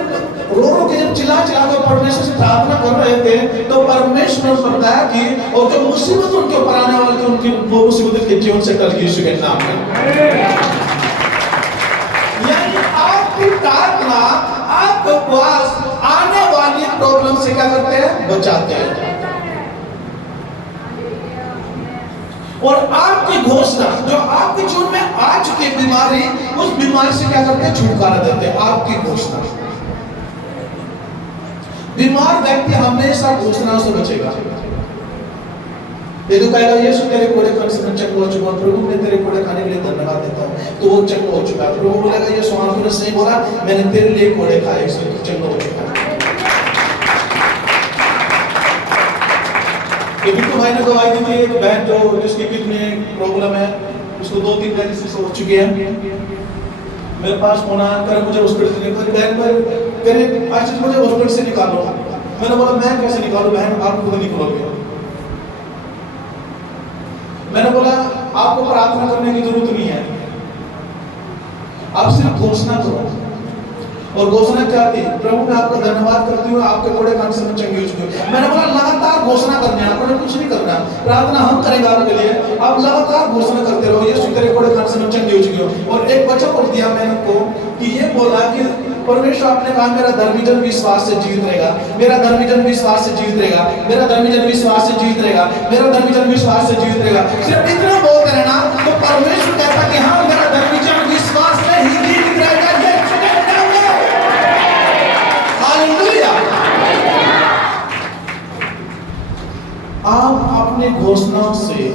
रो के जब चिल्ला कर परमेश्वर से प्रार्थना कर रहे थे, तो परमेश्वर ने बताया कि और जो मुसीबत उनके ऊपर आने वाली थी, उनकी वो मुसीबत के जीवन से टल गई यीशु के नाम में। यानी आपकी प्रार्थना, आपका उपवास आने वाली प्रॉब्लम से क्या करते हैं? बचाते हैं। और आपकी घोषणा जो आपके जीवन में आ चुकी बीमारी, उस बीमारी से क्या करते हैं, छुटकारा देते हैं। आपकी घोषणा, बीमार व्यक्ति हमेशा घोषणाओं से बचेगा। यदि कहेगा यीशु तेरे कोड़े खाने से मैं चंगा हो चुका हूं, प्रभु ने तेरे कोड़े खाने के लिए धन्यवाद देता हूं, तो वो चंगा हो चुका है। प्रभु बोलेगा यीशु हाँ तूने सही बोला, मैंने तेरे लिए कोड़े खाए इसलिए तू चंगा हो चुका है। ये बिट्टू भाई ने गवाही दी थी, एक बहन जो जिसकी किडनी प्रॉब्लम है, उसको 2-3 डायलिसिस हो चुकी है। मेरे पास फोन आया, कर मुझे हॉस्पिटल से निकालो, बहन पर तेरे आज मुझे हॉस्पिटल से निकालो। मैंने बोला मैं कैसे निकालूं बहन, आप खुद निकलोगे। मैंने बोला आपको प्रार्थना करने की जरूरत नहीं है, आप सिर्फ घोषणा करो। और घोषणा क्या थी, प्रभु मैं आपका धन्यवाद करती हूँ, आपके कोड़े खाने से मैं चंगी हो चुकी हूँ। मैंने बोला लगातार घोषणा करनी है, आपने कुछ नहीं करना, प्रार्थना हम करेंगे आपके लिए, आप लगातार घोषणा करते रहो यीशु तेरे कोड़े खाने से मैं चंगी हो चुकी हूँ। और एक वचन और दिया मैंने उनको कि ये बोला कि परमेश्वर आपने कहा मेरा धर्मी जन विश्वास से जीवित रहेगा, मेरा धर्मी जन विश्वास से जीवित रहेगा, मेरा धर्मी जन विश्वास से जीवित रहेगा, मेरा धर्मी जन विश्वास से जीवित रहेगा। सिर्फ इतना बोलते रहना तो परमेश्वर कहता कि हाँ मेरा धर्मी जन विश्वास में ही जीवित रहेगा। हालेलुया। आप अपने घोषणाओं से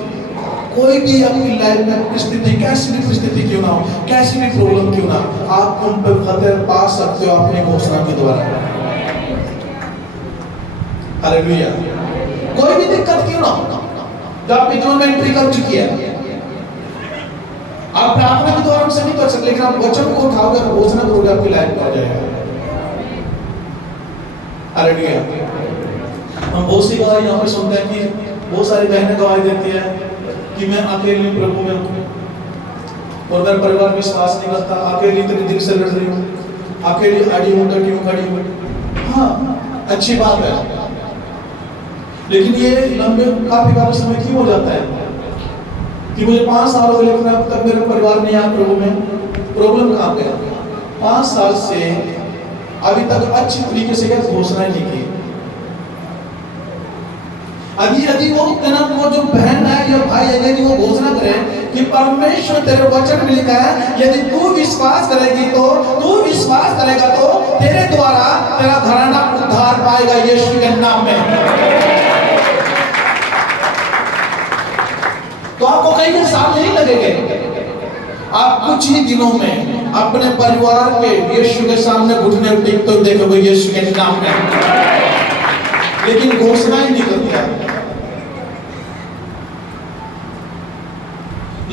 कोई भी अपनी लाइफ में परिस्थिति, कैसी भी परिस्थिति क्यों ना हो, कैसी भी प्रॉब्लम क्यों ना, आप उन पर फतेह पा सकते हो अपनी घोषणा के द्वारा। हालेलुया। कोई भी दिक्कत क्यों ना हो जो आपके जीवन में एंट्री कर चुकी है, आप प्रार्थना के द्वारा उनसे नहीं कर सकते, लेकिन आप वचन को उठाओगे और घोषणा करोगे, आपकी लाइफ में आ जाएगा। हालेलुया। हम बहुत सी बार यहाँ पे सुनते हैं कि बहुत सारी बहनें गवाही देती है कि मैं अकेली प्रभु में हूँ और मेरा परिवार विश्वास नहीं करता, अकेली तेरे दिल से लड़ रही हूँ, अकेली अड़ी हूँ डटी हूँ खड़ी हूँ। हाँ अच्छी बात है, लेकिन ये लंबे काफी काफी समय क्यों हो जाता है कि मुझे 5 साल हो गए लेकिन अब तक मेरा परिवार नहीं आया प्रभु में। प्रॉब्लम कहाँ पे? 5 साल से अभी तक अच्छी तरीके से घोषणा नहीं की। यदि वो जो बहन है या भाई है, यदि वो घोषणा करे कि परमेश्वर तेरे वचन में लिखा है यदि तू विश्वास करेगी तो तू विश्वास करेगा तो तेरे द्वारा तेरा घराना उद्धार पाएगा यीशु के नाम में। तो आपको कहीं भी साल नहीं लगेंगे, आप कुछ ही दिनों में अपने परिवार के यीशु के सामने घुटने टेक तो देखोगे यीशु के नाम में। लेकिन घोषणा ही नहीं करता।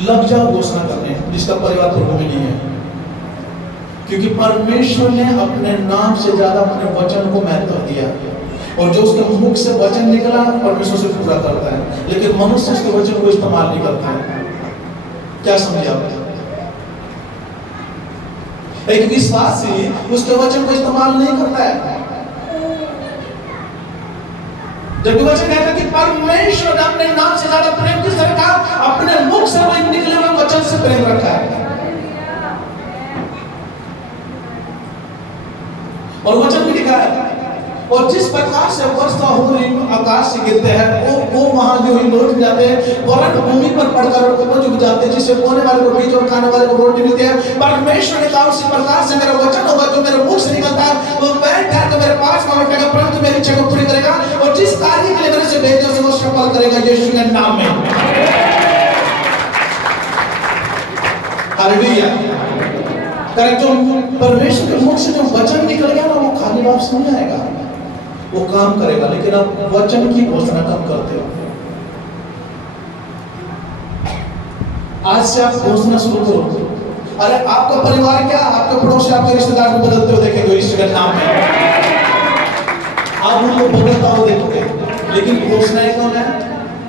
लग जाओ घोषणा करने जिसका परिवार प्रभु में नहीं है, क्योंकि परमेश्वर ने अपने नाम से ज्यादा अपने वचन को महत्व दिया और जो उसके मुख से वचन निकला परमेश्वर से पूरा करता है, लेकिन मनुष्य उसके वचन को इस्तेमाल नहीं करता है। क्या समझे आप? एक विश्वासी उसके वचन को इस्तेमाल नहीं करता है। जब वचन कहता है कि परमेश्वर ने अपने नाम से ज्यादा प्रेम किस तरह का, अपने मुख से निकले हुए वचन से प्रेम रखा है। और वचन भी लिखा है और जिस प्रकार से वर्षा हो रही आकाश से गिरते हैं वो वहां जो ही लौट जाते हैं, वरन भूमि पर पड़कर उपज उग जाते हैं, जिससे बोने वाले को बीज और खाने वाले को रोटी मिलती है। परमेश्वर ने कहा उसी प्रकार से मेरा वचन होगा जो मेरे मुख से निकलता है वो बैठा तो मेरे पास में बैठेगा परंतु मेरी इच्छा को पूरी करेगा, और जिस कार्य के लिए मैंने उसे भेजा उसे वो सफल करेगा यीशु के नाम में। हालेलुया। करेक्ट। जो परमेश्वर के मुख से जो वचन निकल गया ना वो खाली वापस नहीं आएगा, वो काम करेगा, लेकिन आप वचन की घोषणा कम करते हो। आज से आप घोषणा शुरू करो। अरे आपका परिवार क्या, आपके पड़ोसी आपके रिश्तेदार को बदलते हुए देखेंगे यीशु के नाम में, आप उनको बदलता हुआ देखोगे। लेकिन घोषणा कौन है?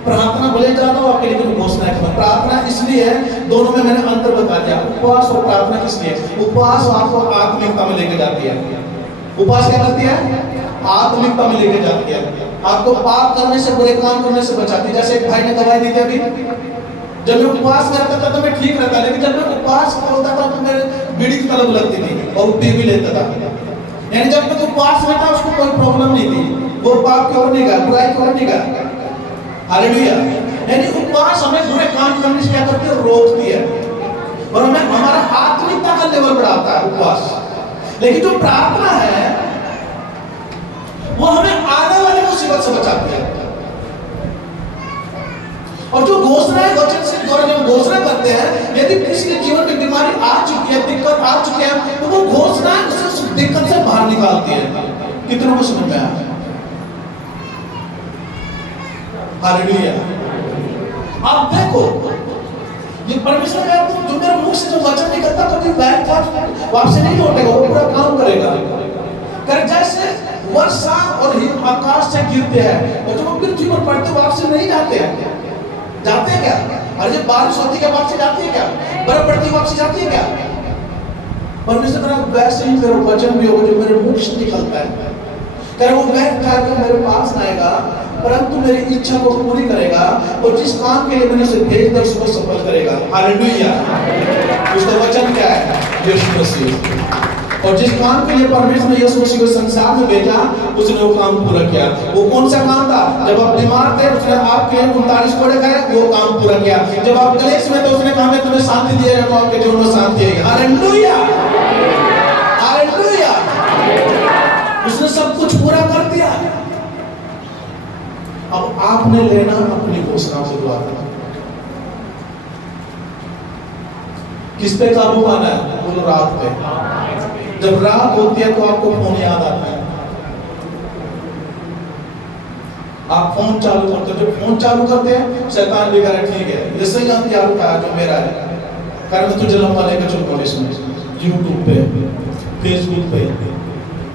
प्रार्थना भले ज्यादा हो आपके, लेकिन घोषणा है। प्रार्थना इसलिए है, दोनों में मैंने अंतर बता दिया। उपवास और प्रार्थना किस लिए? उपवास आपको आत्मिकता में लेके जाती है। उपवास क्या करती है? आत्मिकता में लेके जाती है, आपको पाप करने से, बुरे काम करने से बचाती है। जैसे एक भाई ने गवाही दी थी अभी, जब मैं उपवास में रहता था तो मैं ठीक रहता, लेकिन जब मैं उपवास होता था तो मेरे बीड़ी की तलब लगती थी और पी भी लेता था। यानी जब तक उपवास में था उसको कोई प्रॉब्लम नहीं थी, वो पाप की ओर नहीं गया, बुराई की ओर नहीं गया। हालेलुया। यानी उपवास हमें बुरे काम करने से क्या करती है? रोकती है। और हमें हमारा आत्मिकता का लेवल बढ़ाता है उपवास। लेकिन जो प्रार्थना है वो हमें आने वाली मुसीबत से बचाती है। और जो घोषणा है वचन से द्वारा जब घोषणा करते हैं, यदि किसी के जीवन में बीमारी आ चुकी है, दिक्कत आ चुकी है, तो वो घोषणा उसे उस दिक्कत से बाहर निकालती है। कितनों को समझ में आया? हालेलुया। आप देखो ये परमेश्वर का जो मेरे मुख से जो वचन निकलता कभी बैक वापस नहीं लौटेगा, वो पूरा काम करेगा। कर जैसे वर्षा और हिम आकाश से गिरते हैं और जब वो पृथ्वी पर पड़ते वापस नहीं जाते हैं। जाते हैं क्या? और जब बारिश होती है वापस जाती है क्या? बर्फ पड़ती है वापस जाती है क्या? परमेश्वर का वैसे ही मेरा वचन भी होगा जो मेरे मुख से निकलता है, कर वो बैठ कर मेरे पास आएगा, परंतु मेरी इच्छा को पूरी करेगा और जिस काम के लिए मैंने उसे भेज दिया उसको सफल करेगा। हालेलुया। उसका वचन क्या है? यीशु मसीह। और जिस काम के लिए परमेश्वर ने यीशु मसीह को संसार में भेजा, उसने वो काम पूरा किया। वो कौन सा काम था? जब आप बीमार थे उसने आपके लिए 39 कोड़े खाए, वो काम पूरा किया। जब आप क्लेश में थे उसने कहा मैं तुम्हें शांति दे रहा हूं, आपके जीवन में शांति आएगी। Hallelujah, hallelujah. उसने सब कुछ पूरा कर दिया। अब आपने लेना अपनी घोषणा के द्वारा। किस पे काबू पाना है? बोलो रात पे। जब रात होती है तो आपको फोन याद आता है, आप फोन चालू करते हो। जब फोन चालू करते हैं शैतान भी कह रहा है ठीक है ये सही हथियार उठाया जो मेरा है, कर मैं तुझे लंबा लेकर चलूंगा इसमें, यूट्यूब पे, फेसबुक पे,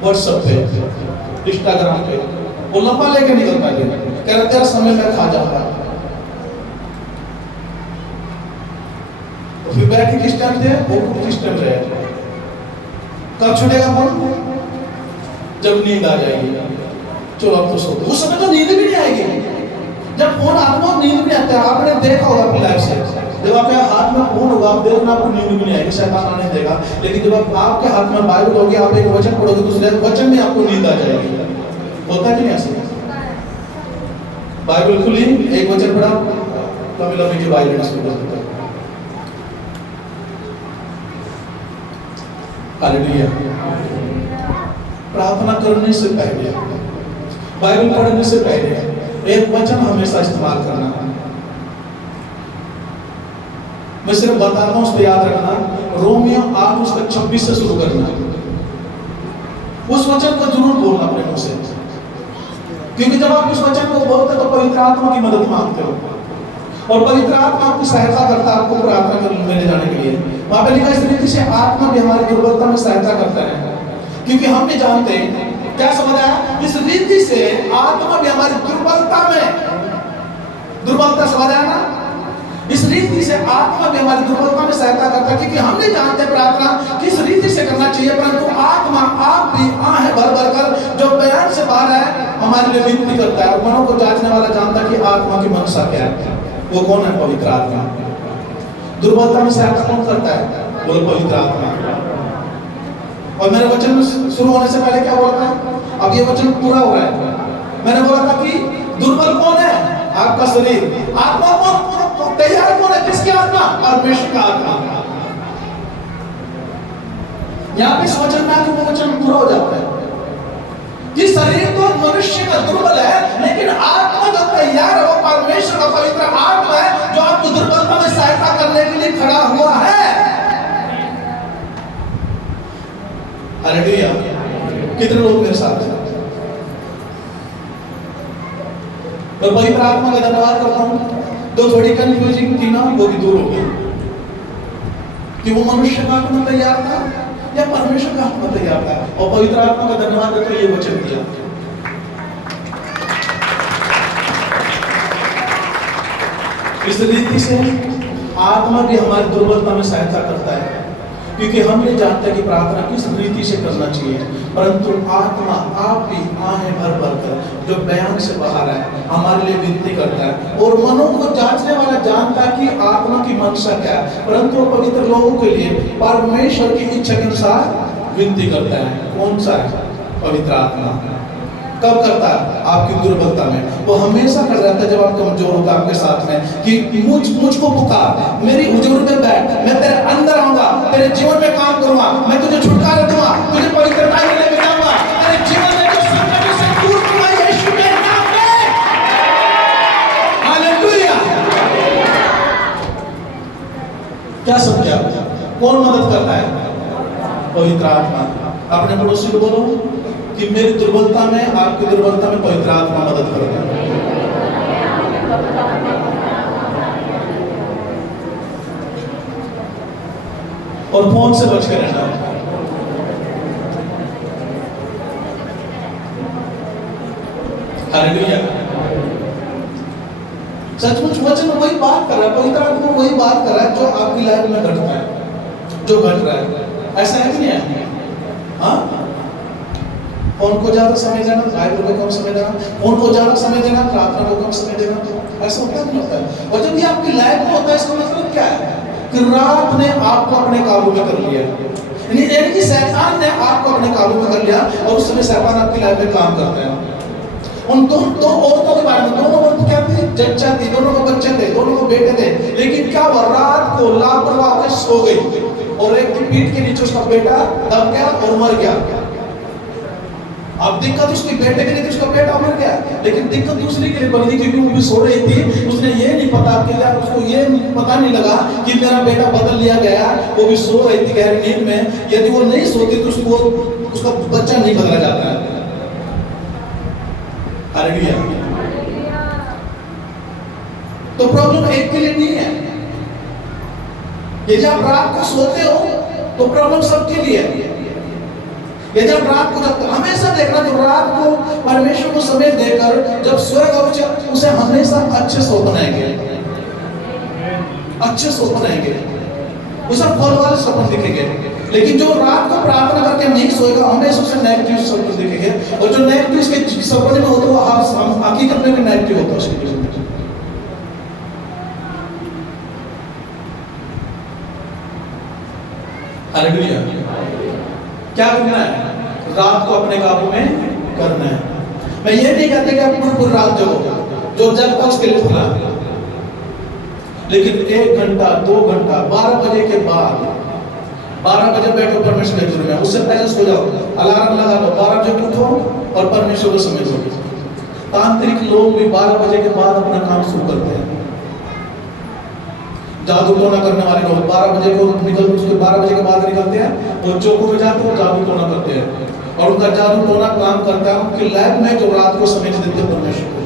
व्हाट्सएप पे, इंस्टाग्राम पे, वो लंबा लेकर निकलता है, कह रहा तेरा समय मैं खा जाऊंगा। तो फिर बैठ किस टाइम थे वो किस टाइम रहे, कब छूटेगा फोन? जब नींद आ जाएगी। चलो अब तो सोते, उस समय तो नींद भी नहीं आएगी। जब फोन आपको नींद भी आता है, आपने देखा होगा अपनी लाइफ से, जब आपके हाथ में फोन होगा आप देखना आपको नींद भी नहीं आएगी, शैतान आने देगा। लेकिन जब आपके हाथ में बाइबल होगी, आप एक वचन पढ़ोगे दूसरे वचन में आपको नींद आ जाएगी। होता कि नहीं ऐसे? बाइबल खुली, एक वचन पढ़ा, कभी लंबी की बाइबल शुरू। हालेलुया। प्रार्थना करने से पहले, बाइबल पढ़ने से पहले एक वचन हमेशा इस्तेमाल करना। मैं सिर्फ बताता हूं, उस पर याद रखना। रोमियो 8 उसका 26 से शुरू करना। उस वचन को जरूर बोलना अपने मुंह से, क्योंकि जब आप उस वचन को बोलते हो तो पवित्र आत्मा की मदद मांगते हो और पवित्र आत्मा आपकी सहायता करता है आपको प्रार्थना करने ले जाने के लिए। वहां पे लिखा इस रीति से आत्मा भी हमारी दुर्बलता में सहायता करता है, क्योंकि हम नहीं जानते क्या समझ आया। इस रीति से आत्मा भी हमारी दुर्बलता में, दुर्बलता समझ आया ना? इस रीति से आत्मा भी हमारी दुर्बलता में सहायता करता है, क्योंकि हम नहीं जानते प्रार्थना किस रीति से करना चाहिए, परंतु आत्मा आप भी आहें भर भर कर जो बयान से बाहर है हमारे लिए विनती करता है। और मनों को जांचने वाला जानता है कि आत्मा की मनसा क्या है। वो कौन है? पवित्र आत्मा। दुर्बलता में सहायता कौन करता है? बोलो पवित्र आत्मा। और मेरे वचन में शुरू होने से पहले क्या बोला था? अब ये वचन पूरा हो रहा है। मैंने बोला था कि दुर्बल कौन है? आपका शरीर। आत्मा कौन तैयार कौन है? किसकी आत्मा? परमेश्वर का आत्मा। यहाँ पे इस वचन में आके वो वचन पूरा हो जाता है कि शरीर तो मनुष्य का दुर्बल है, लेकिन आत्मा जो तैयार है वो परमेश्वर का पवित्र आत्मा है जो आपको दुर्बलता में सहायता करने के लिए खड़ा हुआ है। हालेलुया। कितने लोग मेरे साथ हैं? तो पवित्र आत्मा का धन्यवाद करता हूं। तो थोड़ी कंफ्यूजिंग थी ना, वो भी दूर हो गई कि वो मनुष्य का आत्मा तैयार था या परमेश्वर का आत्मा तैयार था। और पवित्र आत्मा का धन्यवाद देकर ये वचन दिया। इस रीति से आत्मा भी हमारी दुर्बलता में सहायता करता है, क्योंकि हम नहीं जानते कि प्रार्थना किस रीति से करना चाहिए, परंतु आत्मा आप भी आहें भर भर कर जो बयान से बाहर है हमारे लिए विनती करता है। और मनों को जांचने वाला जानता है कि आत्मा की मनसा क्या है, परंतु पवित्र लोगों के लिए परमेश्वर की इच्छा के अनुसार विनती करता है। कौन सा है? पवित्र आत्मा। कब करता है? आपकी दुर्बलता में। वो हमेशा कर रहा था जब आप कमजोर होगा आपके साथ में कि मुझको पुकार, मेरी हुजूर में बैठ, मैं तेरे अंदर आऊंगा, तेरे जीवन में काम करूंगा, मैं तुझे छुटकारा दूंगा, तुझे पवित्रता में लेके जाऊंगा, तेरे जीवन में जो संकट से दूर करूंगा यीशु के नाम में। हालेलुया। क्या समझे आप? कौन मदद करता है? पवित्र आत्मा। अपने पड़ोसी को बोलो कि मेरी दुर्बलता में, आपकी दुर्बलता में पवित्र आत्मा मदद करता है। और फोन से बच कर रहना। हालेलुया। सचमुच वचन वही बात कर रहा है, पवित्र आत्मा वही बात कर रहा है जो आपकी लाइफ में घटता है, जो घट रहा है। ऐसा है कि नहीं है? हाँ, फोन को ज्यादा समय देना, बाइबल को कम समय देना, फोन को ज्यादा समय देना, प्रार्थना को कम समय देना, ऐसा होता नहीं होता है। और जब ये आपकी लाइफ में होता है, इसका मतलब क्या है? कि रात ने आपको अपने काबू में कर लिया, यानी कि शैतान ने आपको अपने काबू में कर लिया, और उस समय शैतान आपकी लाइफ में काम करता है। उन दो औरतों के बारे में, दोनों औरत क्या थी? जच्चा थी, दोनों को बच्चे थे, दोनों को बेटे थे, लेकिन क्या हुआ? रात को लापरवाह होकर सो गई और एक की पीठ के नीचे उसका बेटा दब गया और मर गया। अब दिक्कत उसके बेटे के लिए थी, उसका बेटा मर गया, लेकिन दिक्कत दूसरी के लिए बन गई क्योंकि वो भी सो रही थी। उसने ये नहीं पता कि यार, उसको ये पता नहीं लगा कि मेरा बेटा बदल लिया गया, वो भी सो रही थी गहरी नींद में। यदि वो नहीं सोती तो उसको उसका बच्चा नहीं बदला जाता है। हालेलुया। तो प्रॉब्लम एक के लिए नहीं है। ये जब रात को सोते हो तो प्रॉब्लम सबके लिए है। ये जब रात को, जब हमेशा देखना, जब रात को परमेश्वर को समय देकर जब सोएगा उसे हमेशा अच्छे सपने आएंगे, अच्छे सपने आएंगे, उसे फल वाले सपने दिखेंगे। लेकिन जो रात को प्रार्थना करके नहीं सोएगा हमेशा उसे नेगेटिव सपने दिखेंगे, और जो नेगेटिव उसके सपने में होते हैं वो हकीकत में नेगेटिव होता है उसके जीवन में। हालेलुया। क्या करना है? रात को अपने काबू में करना है। मैं ये नहीं कहता कि आप पूरी रात जगो, जो जगता उसके लिए खुला, लेकिन 1 घंटा 2 घंटा 12 बजे के बाद, 12 बजे बैठो परमेश्वर के हज़ूर में, उससे पहले सो जाओ, अलार्म लगा लो, 12 बजे उठो और परमेश्वर को समय दो। तांत्रिक लोग भी 12 बजे के बाद अपना काम शुरू करते हैं। जादू टोना करने वाले लोग 12 बजे को निकल, उसके 12 बजे के बाद निकलते हैं, वो चौकों में जाते हैं, जादू टोना करते हैं, और उनका जादू टोना काम करता है उनकी लाइफ में। जो रात को समय देते हैं परमेश्वर को,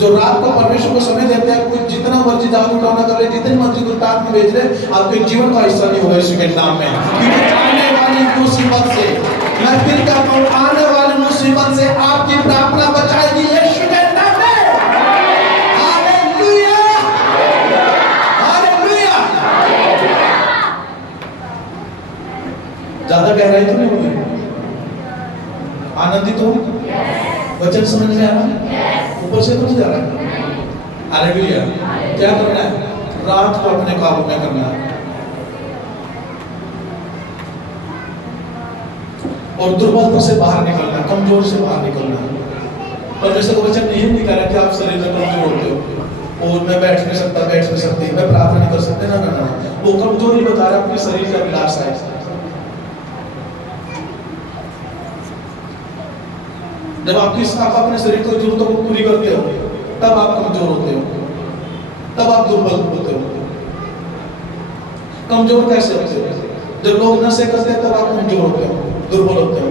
जो रात को परमेश्वर को समय देते हैं, कोई जितना मर्जी जादू टोना कर ले, जितनी मर्जी दुष्टात्मा में भेज ले, आपके जीवन का हिस्सा नहीं होगा यीशु के नाम में। क्योंकि आने वाली मुसीबत से, मैं फिर कहता हूं, आने वाली मुसीबत से आपकी प्रार्थना बचाएगी यीशु के नाम में। Hallelujah, hallelujah. ज्यादा गहराई तो नहीं होगी? आनंदित हो? वचन समझ में आ रहा है? ऊपर से तो नहीं जा रहा? हालेलुया। क्या करना है? रात को अपने काबू में करना है, और दुर्बलता से बाहर निकलना, कमजोर से बाहर निकलना। परमेश्वर का वचन नहीं कह रहा कि आप शरीर में कमजोर होते हो, और मैं बैठ नहीं सकता, बैठ नहीं सकती, मैं प्रार्थना नहीं कर सकते, ना ना ना, वो कमजोरी बता रहा है अपने शरीर का विलास है। जब आप अपने शरीर की जरूरतों को पूरी करते हो तब आप कमजोर होते हो, तब आप दुर्बल होते हो। कमजोर कैसे होते हो? जब लोग नशे करते हैं तब आप कमजोर होते हो, दुर्बल होते हो।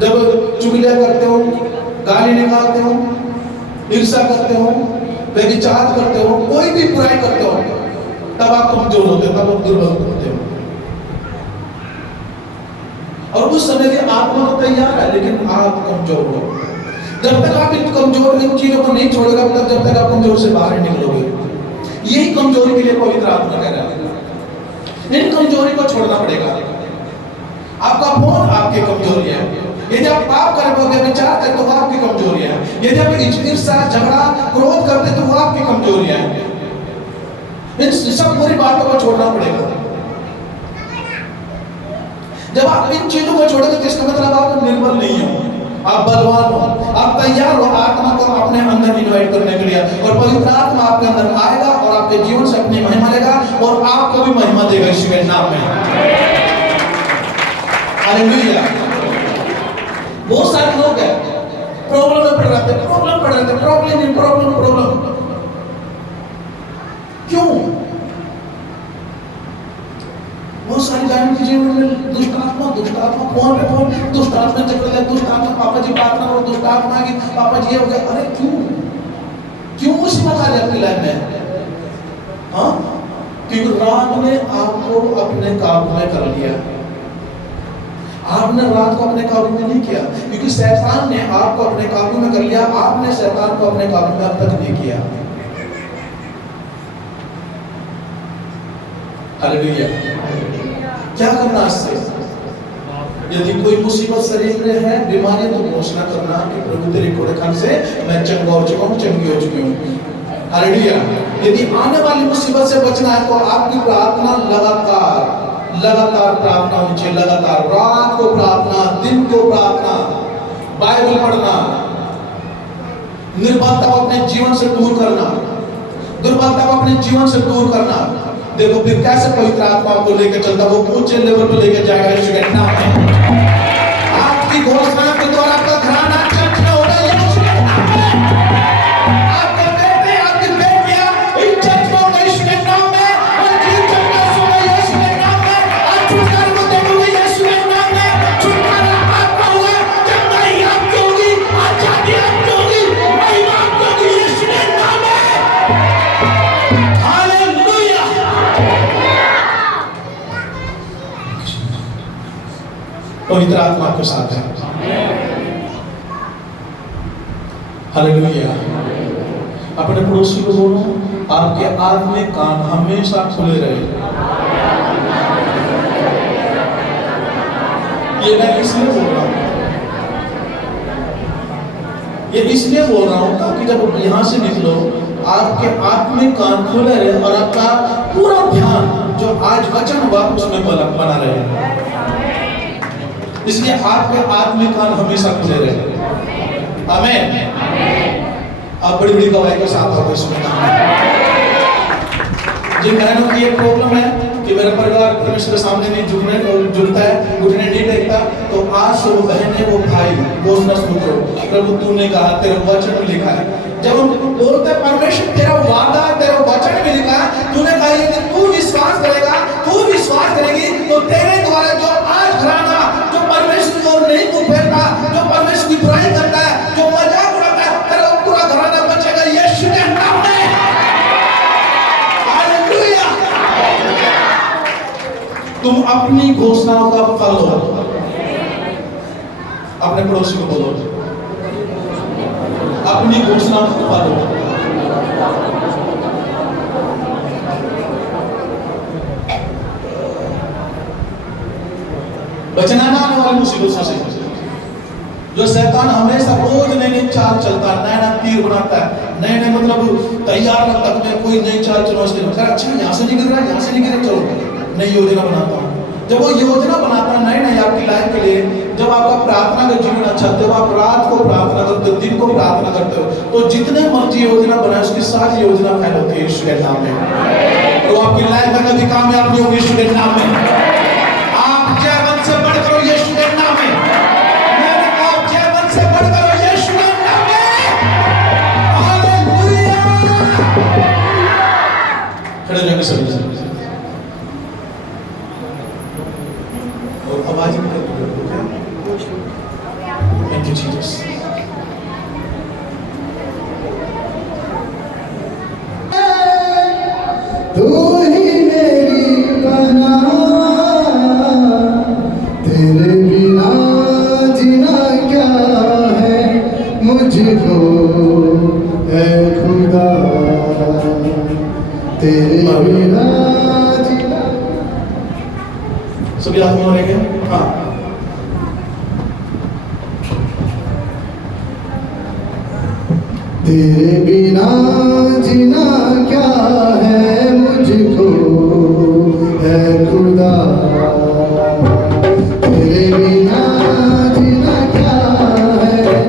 जब चुगलियां करते हो, गाली निकालते हो, ईर्ष्या करते हो, व्यभिचार करते हो, कोई भी बुराई करते हो, तब आप कमजोर होते हो, तब आप दुर्बल होते हो। और उस समय की आत्मा तो तैयार है, लेकिन आप कमजोर हो। जब तक आप इन कमजोर इन चीजों को नहीं छोड़ोगे, तब जब तक आप कमजोर से बाहर नहीं निकलोगे। यही कमजोरी के लिए पवित्र आत्मा कह रहा है, इन कमजोरी को छोड़ना पड़ेगा। आपका फोन आपकी कमजोरी है, यदि आप पाप करते, विचार करते तो वो आपकी कमजोरी है। यदि आप ईर्ष्या, झगड़ा, क्रोध करते तो वो आपकी कमजोरी है। इन सब बुरी बातों को छोड़ना पड़ेगा। जब आप इन चीजों को छोड़ोगे तो इसका मतलब आप निर्बल नहीं हो, आप आप बलवान हो, आप तैयार हो आत्मा को अपने अंदर इनवाइट करने के लिए, और पवित्र आत्मा आपके अंदर आएगा और आपके जीवन से अपनी महिमा लेगा और आपको भी महिमा देगा यीशु के नाम में। हालेलुया। बहुत सारे लोग हैं प्रॉब्लम में पड़ रहे थे, प्रॉब्लम। क्यों? बहुत सारी गायों के जीवन में दुष्ट आत्मा फोन पे फोन, दुष्ट आत्मा चक्कर है, दुष्ट आत्मा पापा जी बात ना करो, दुष्ट आत्मा की पापा जी हो गए। अरे क्यों मुसीबत आ जाती लाइफ में? हाँ, क्योंकि रात ने आपको अपने काबू में कर लिया। आपने रात को अपने काबू में नहीं किया, क्योंकि शैतान ने आपको अपने काबू में कर लिया, आपने शैतान को अपने काबू में अब तक नहीं किया। हालेलुया। क्या करना इससे? यदि कोई मुसीबत शरीर में है, बीमारी, तो घोषणा करना कि प्रभु तेरे घोड़े खान से मैं चंगा हो चुका हूँ, चंगी हो चुकी हूँ। हालेलुया। यदि आने वाली मुसीबत से बचना है तो आपकी प्रार्थना लगातार प्रार्थना होनी चाहिए, लगातार रात को प्रार्थना, दिन को प्रार्थना, बाइबल पढ़ना, निर्बलता को अपने जीवन से दूर करना, दुर्बलता को अपने जीवन से दूर करना। देखो फिर कैसे पवित्र आत्मा को लेकर चलता, वो ऊंचे लेवल पर लेकर जाएगा यीशु के नाम में। आपकी घोषणा के द्वारा आपका घराना चर्च में होगा यीशु के नाम में। आपके बेटे, आपकी बेटियां इस चर्च में होंगे यीशु के नाम में, और जीव चर्च होगा यीशु के नाम में, और छुटकारा को देखोगे यीशु के नाम में। छुटकारा आपका होगा, चंगाई आपकी होगी, आजादी आपकी होगी, महिमा आपकी होगी यीशु के नाम में। पवित्र आत्मा के साथ है। हालेलुया। अपने पड़ोसी को बोलो, आपके आत्मिक कान हमेशा खुले रहे। ये मैं इसलिए बोल रहा हूं, ताकि जब यहां से निकलो आपके आत्मिक कान खुले रहे और आपका पूरा ध्यान जो आज वचन हुआ उसमें बना रहे। इसलिए आपके आत्मिक कान हमेशा खुले रहे। आमीन। आप बड़ी गवाही के साथ हो इसमें। जिन बहनों की एक प्रॉब्लम है कि मेरा परिवार परमेश्वर के सामने नहीं जुड़ता है, घुटने नहीं टेकता, तो आज से वो बहन वो भाई घोषणा शुरू करो, प्रभु तूने कहा, तेरे वचन में लिखा है। जब हम बोलते हैं परमेश्वर तेरा वादा, तेरा वचन में लिखा है, तूने कहा यदि तू विश्वास करेगा, तू विश्वास करेगी, तो तेरे द्वारा जो आज घराना जो परमेश्वर की ओर नहीं मुंह फेरता, जो परमेश्वर की बुराई करता है, जो मजाक उड़ाता है, तेरा पूरा घराना बचेगा यीशु के नाम में। हालेलुया। तुम अपनी घोषणाओं का फल हो। अपने पड़ोसी को बोलो, अपनी घोषणाओं का फल हो। बचना ना आने वाली मुसीबतों से। जो शैतान हमेशा रोज नई नई चाल चलता है, नया नया तीर बनाता है, नए मतलब तैयार रखता है, कोई नई चाल चलो उसके लिए। अच्छा यहाँ से नहीं गिर रहा, यहाँ से नहीं गिर, चलो नई योजना बनाता हूँ। जब वो योजना बनाता है नई आपकी लाइफ के लिए, जब आपका प्रार्थना का जीवन अच्छा, जब आप रात को प्रार्थना करते हो, दिन को प्रार्थना करते हो, तो जितने मर्जी योजना बनाए उसकी सारी योजना फैल होती है यीशु के नाम में। तो आपकी लाइफ में कभी कामयाब नहीं होगी यीशु के नाम में। आप जीवन से बढ़कर हो यीशु के नाम में। मैंने कहा जीवन से बढ़कर हो यीशु के नाम में। हालेलुया। खड़े हो जाएंगे सभी और आवाज में थैंक यू जीसस। तू ही मेरी पनाह, तेरे बिना जीना क्या है मुझको ऐ खुदा, तेरे बिना जीना। सभी हाथ में हो रहे हैं। हाँ, तेरे बिना जीना क्या है मुझको है खुदा, तेरे बिना जीना क्या है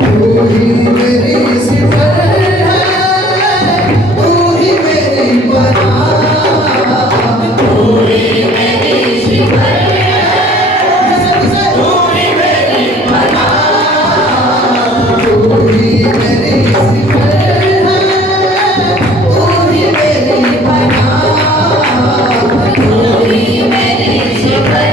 तू ही मेरी सिफर है, तू ही मेरी पनाह। तू ही मेरी सिफर है, तू ही मेरी पनाह। तू ही मेरी सिफर है, तू ही मेरी पनाह। तू ही मेरी सिफर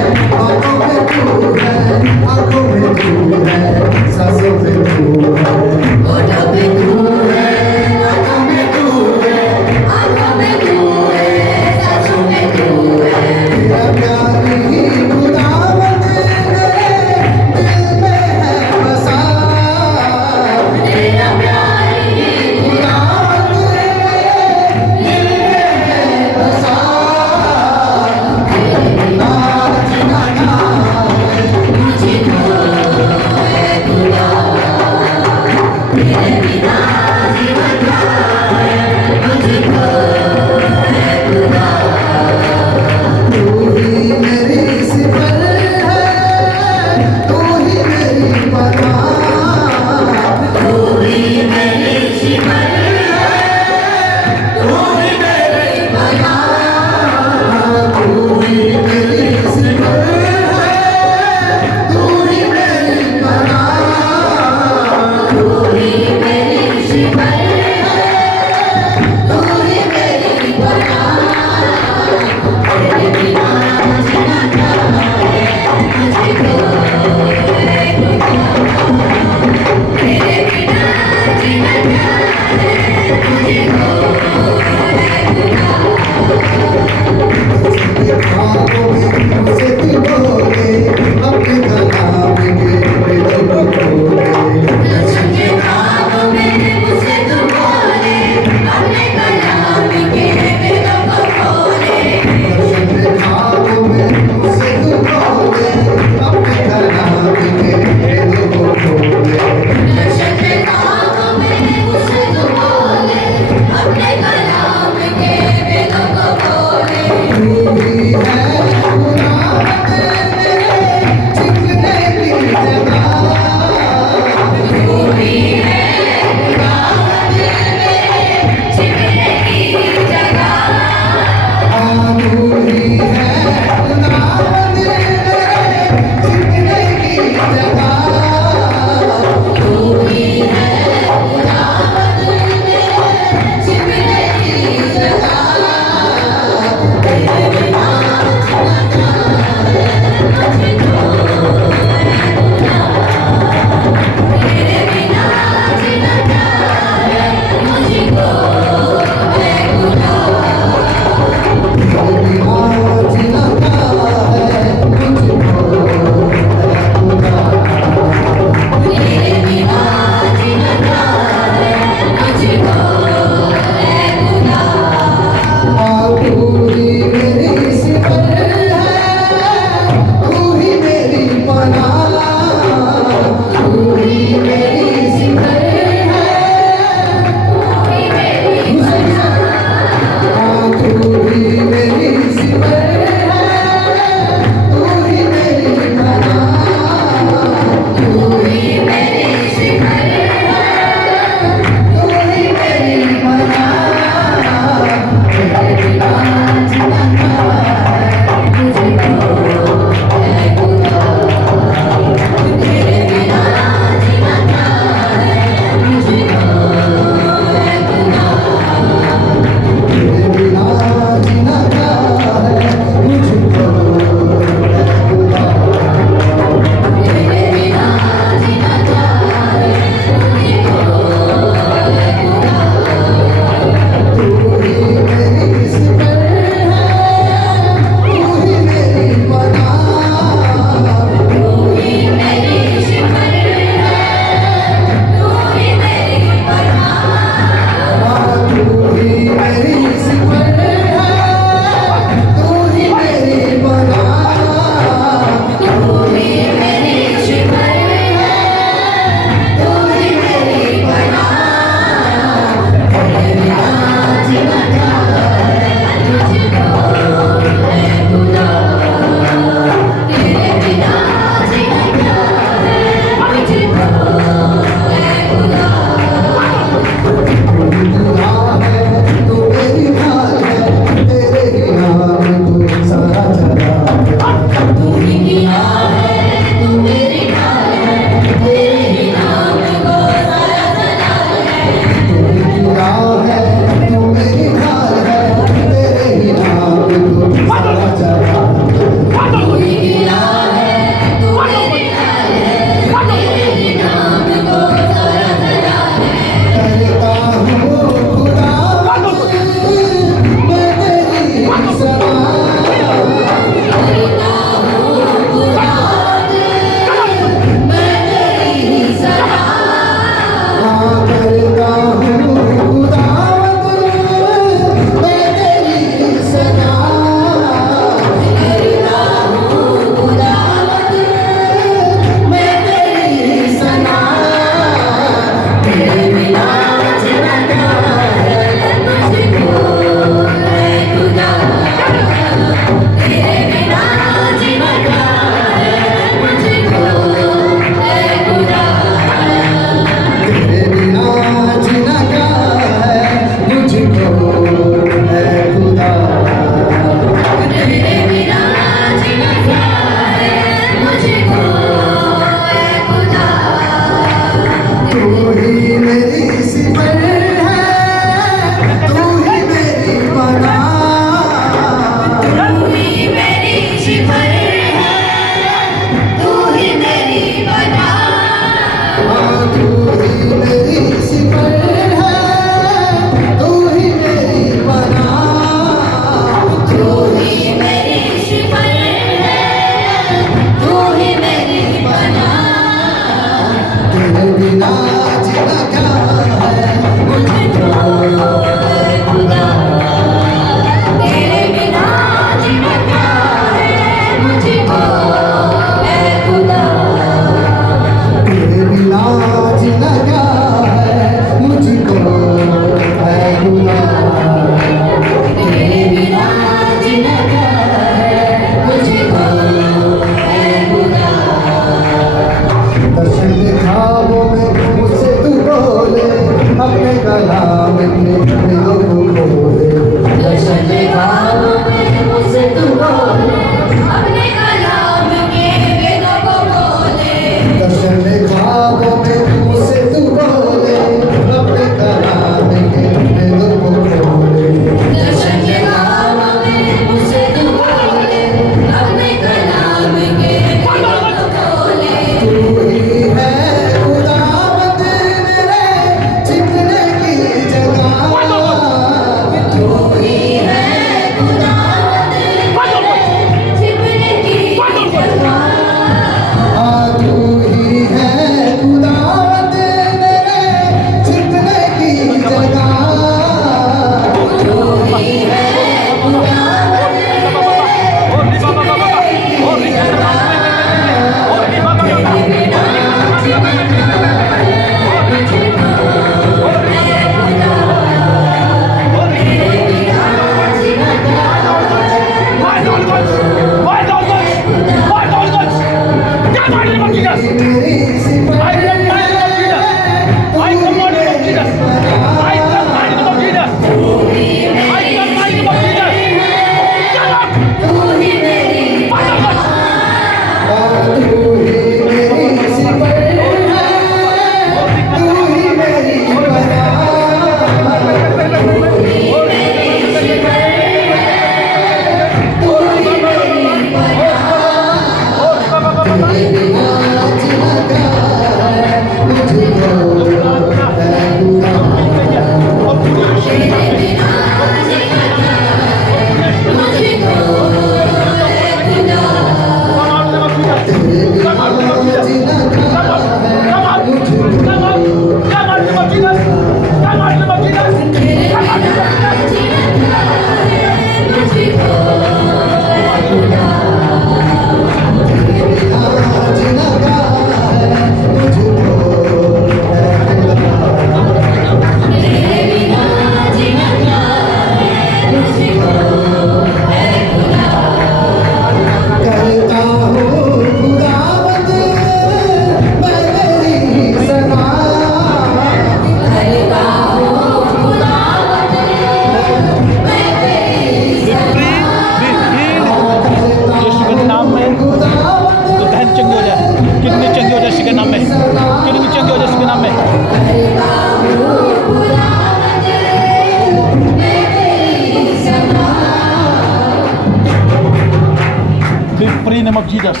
नेम ऑफ जीसस।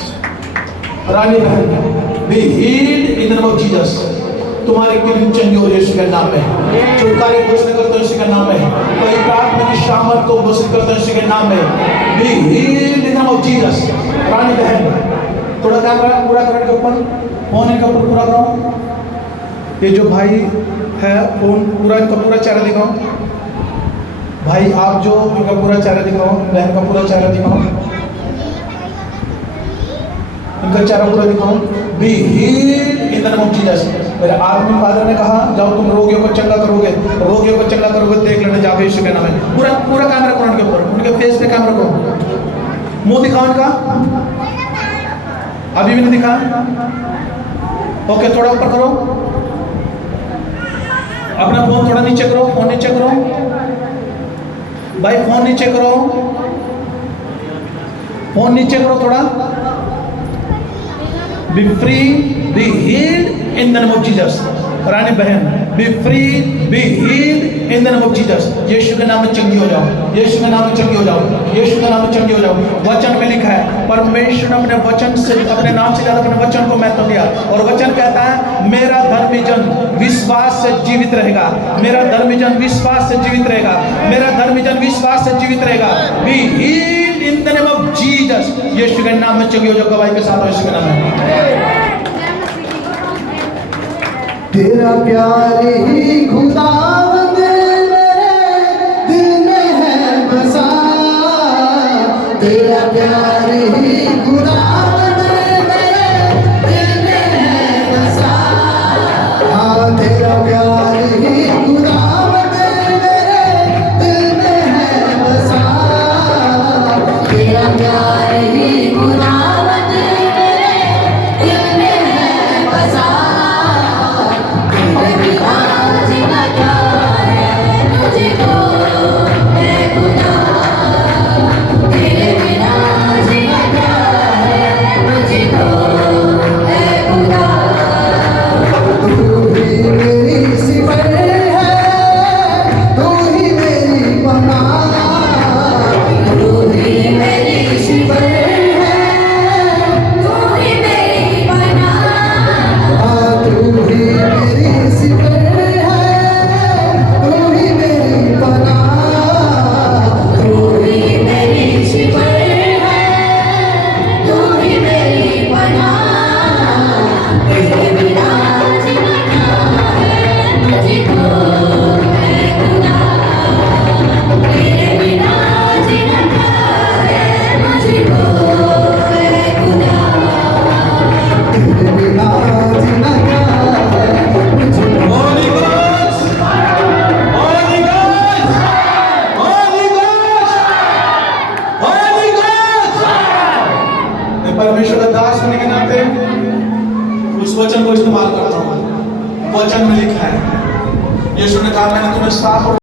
रानी बहन, B healed in the name of Jesus. तुम्हारी किडनी चंगी हो यीशु के नाम में। छुटकारे घोषणा करते हैं यीशु के नाम में। पवित्र आत्मा की सामर्थ को घोषित करते हैं यीशु के नाम में। Be healed in the name of Jesus. Rani बहन, थोड़ा कैमरा पूरा करने के ऊपर, फोन इनका पूरा करो। ये जो भाई है, फोन पूरा, इनका पूरा चेहरा दिखाओ। भाई आप जो, इनका पूरा चेहरा दिखाओ। बहन का पूरा चेहरा दिखाओ, इनका चेहरा पूरा दिखाओ। B healed in the name of Jesus. मेरे आत्मिक फादर ने कहा, जाओ तुम रोगियों को चंगा करोगे, रोगियों को चंगा करोगे, देख लेना जाके यीशु के नाम में। पूरा पूरा कैमरा करो उनके ऊपर, उनके फेस पे कैमरा करो। मुंह दिखाओ इनका, अभी भी नहीं दिखा। ओके, थोड़ा ऊपर करो, अपना फोन थोड़ा नीचे करो, फोन नीचे करो भाई, फोन नीचे करो, फोन नीचे करो थोड़ा। Be free, be healed in the name of Jesus. Rani बहन, be free, be healed in the name of Jesus. Yeshu के नाम में चंगी हो जाओ, यीशु के नाम में चंगी हो जाओ, यीशु के नाम में चंगी हो जाओ। वचन में लिखा है, परमेश्वर ने अपने वचन से, अपने नाम से ज्यादा अपने वचन को महत्व दिया। और वचन कहता है, मेरा धर्मी जन विश्वास से जीवित रहेगा, मेरा धर्मी जन विश्वास से जीवित रहेगा, मेरा धर्मी जन विश्वास से जीवित रहेगा। Be healed in the name of Jesus. Yeshu के नाम में चंगी हो जाओ, गवाही के साथ यीशु के नाम में। तेरा प्यार ही खुदा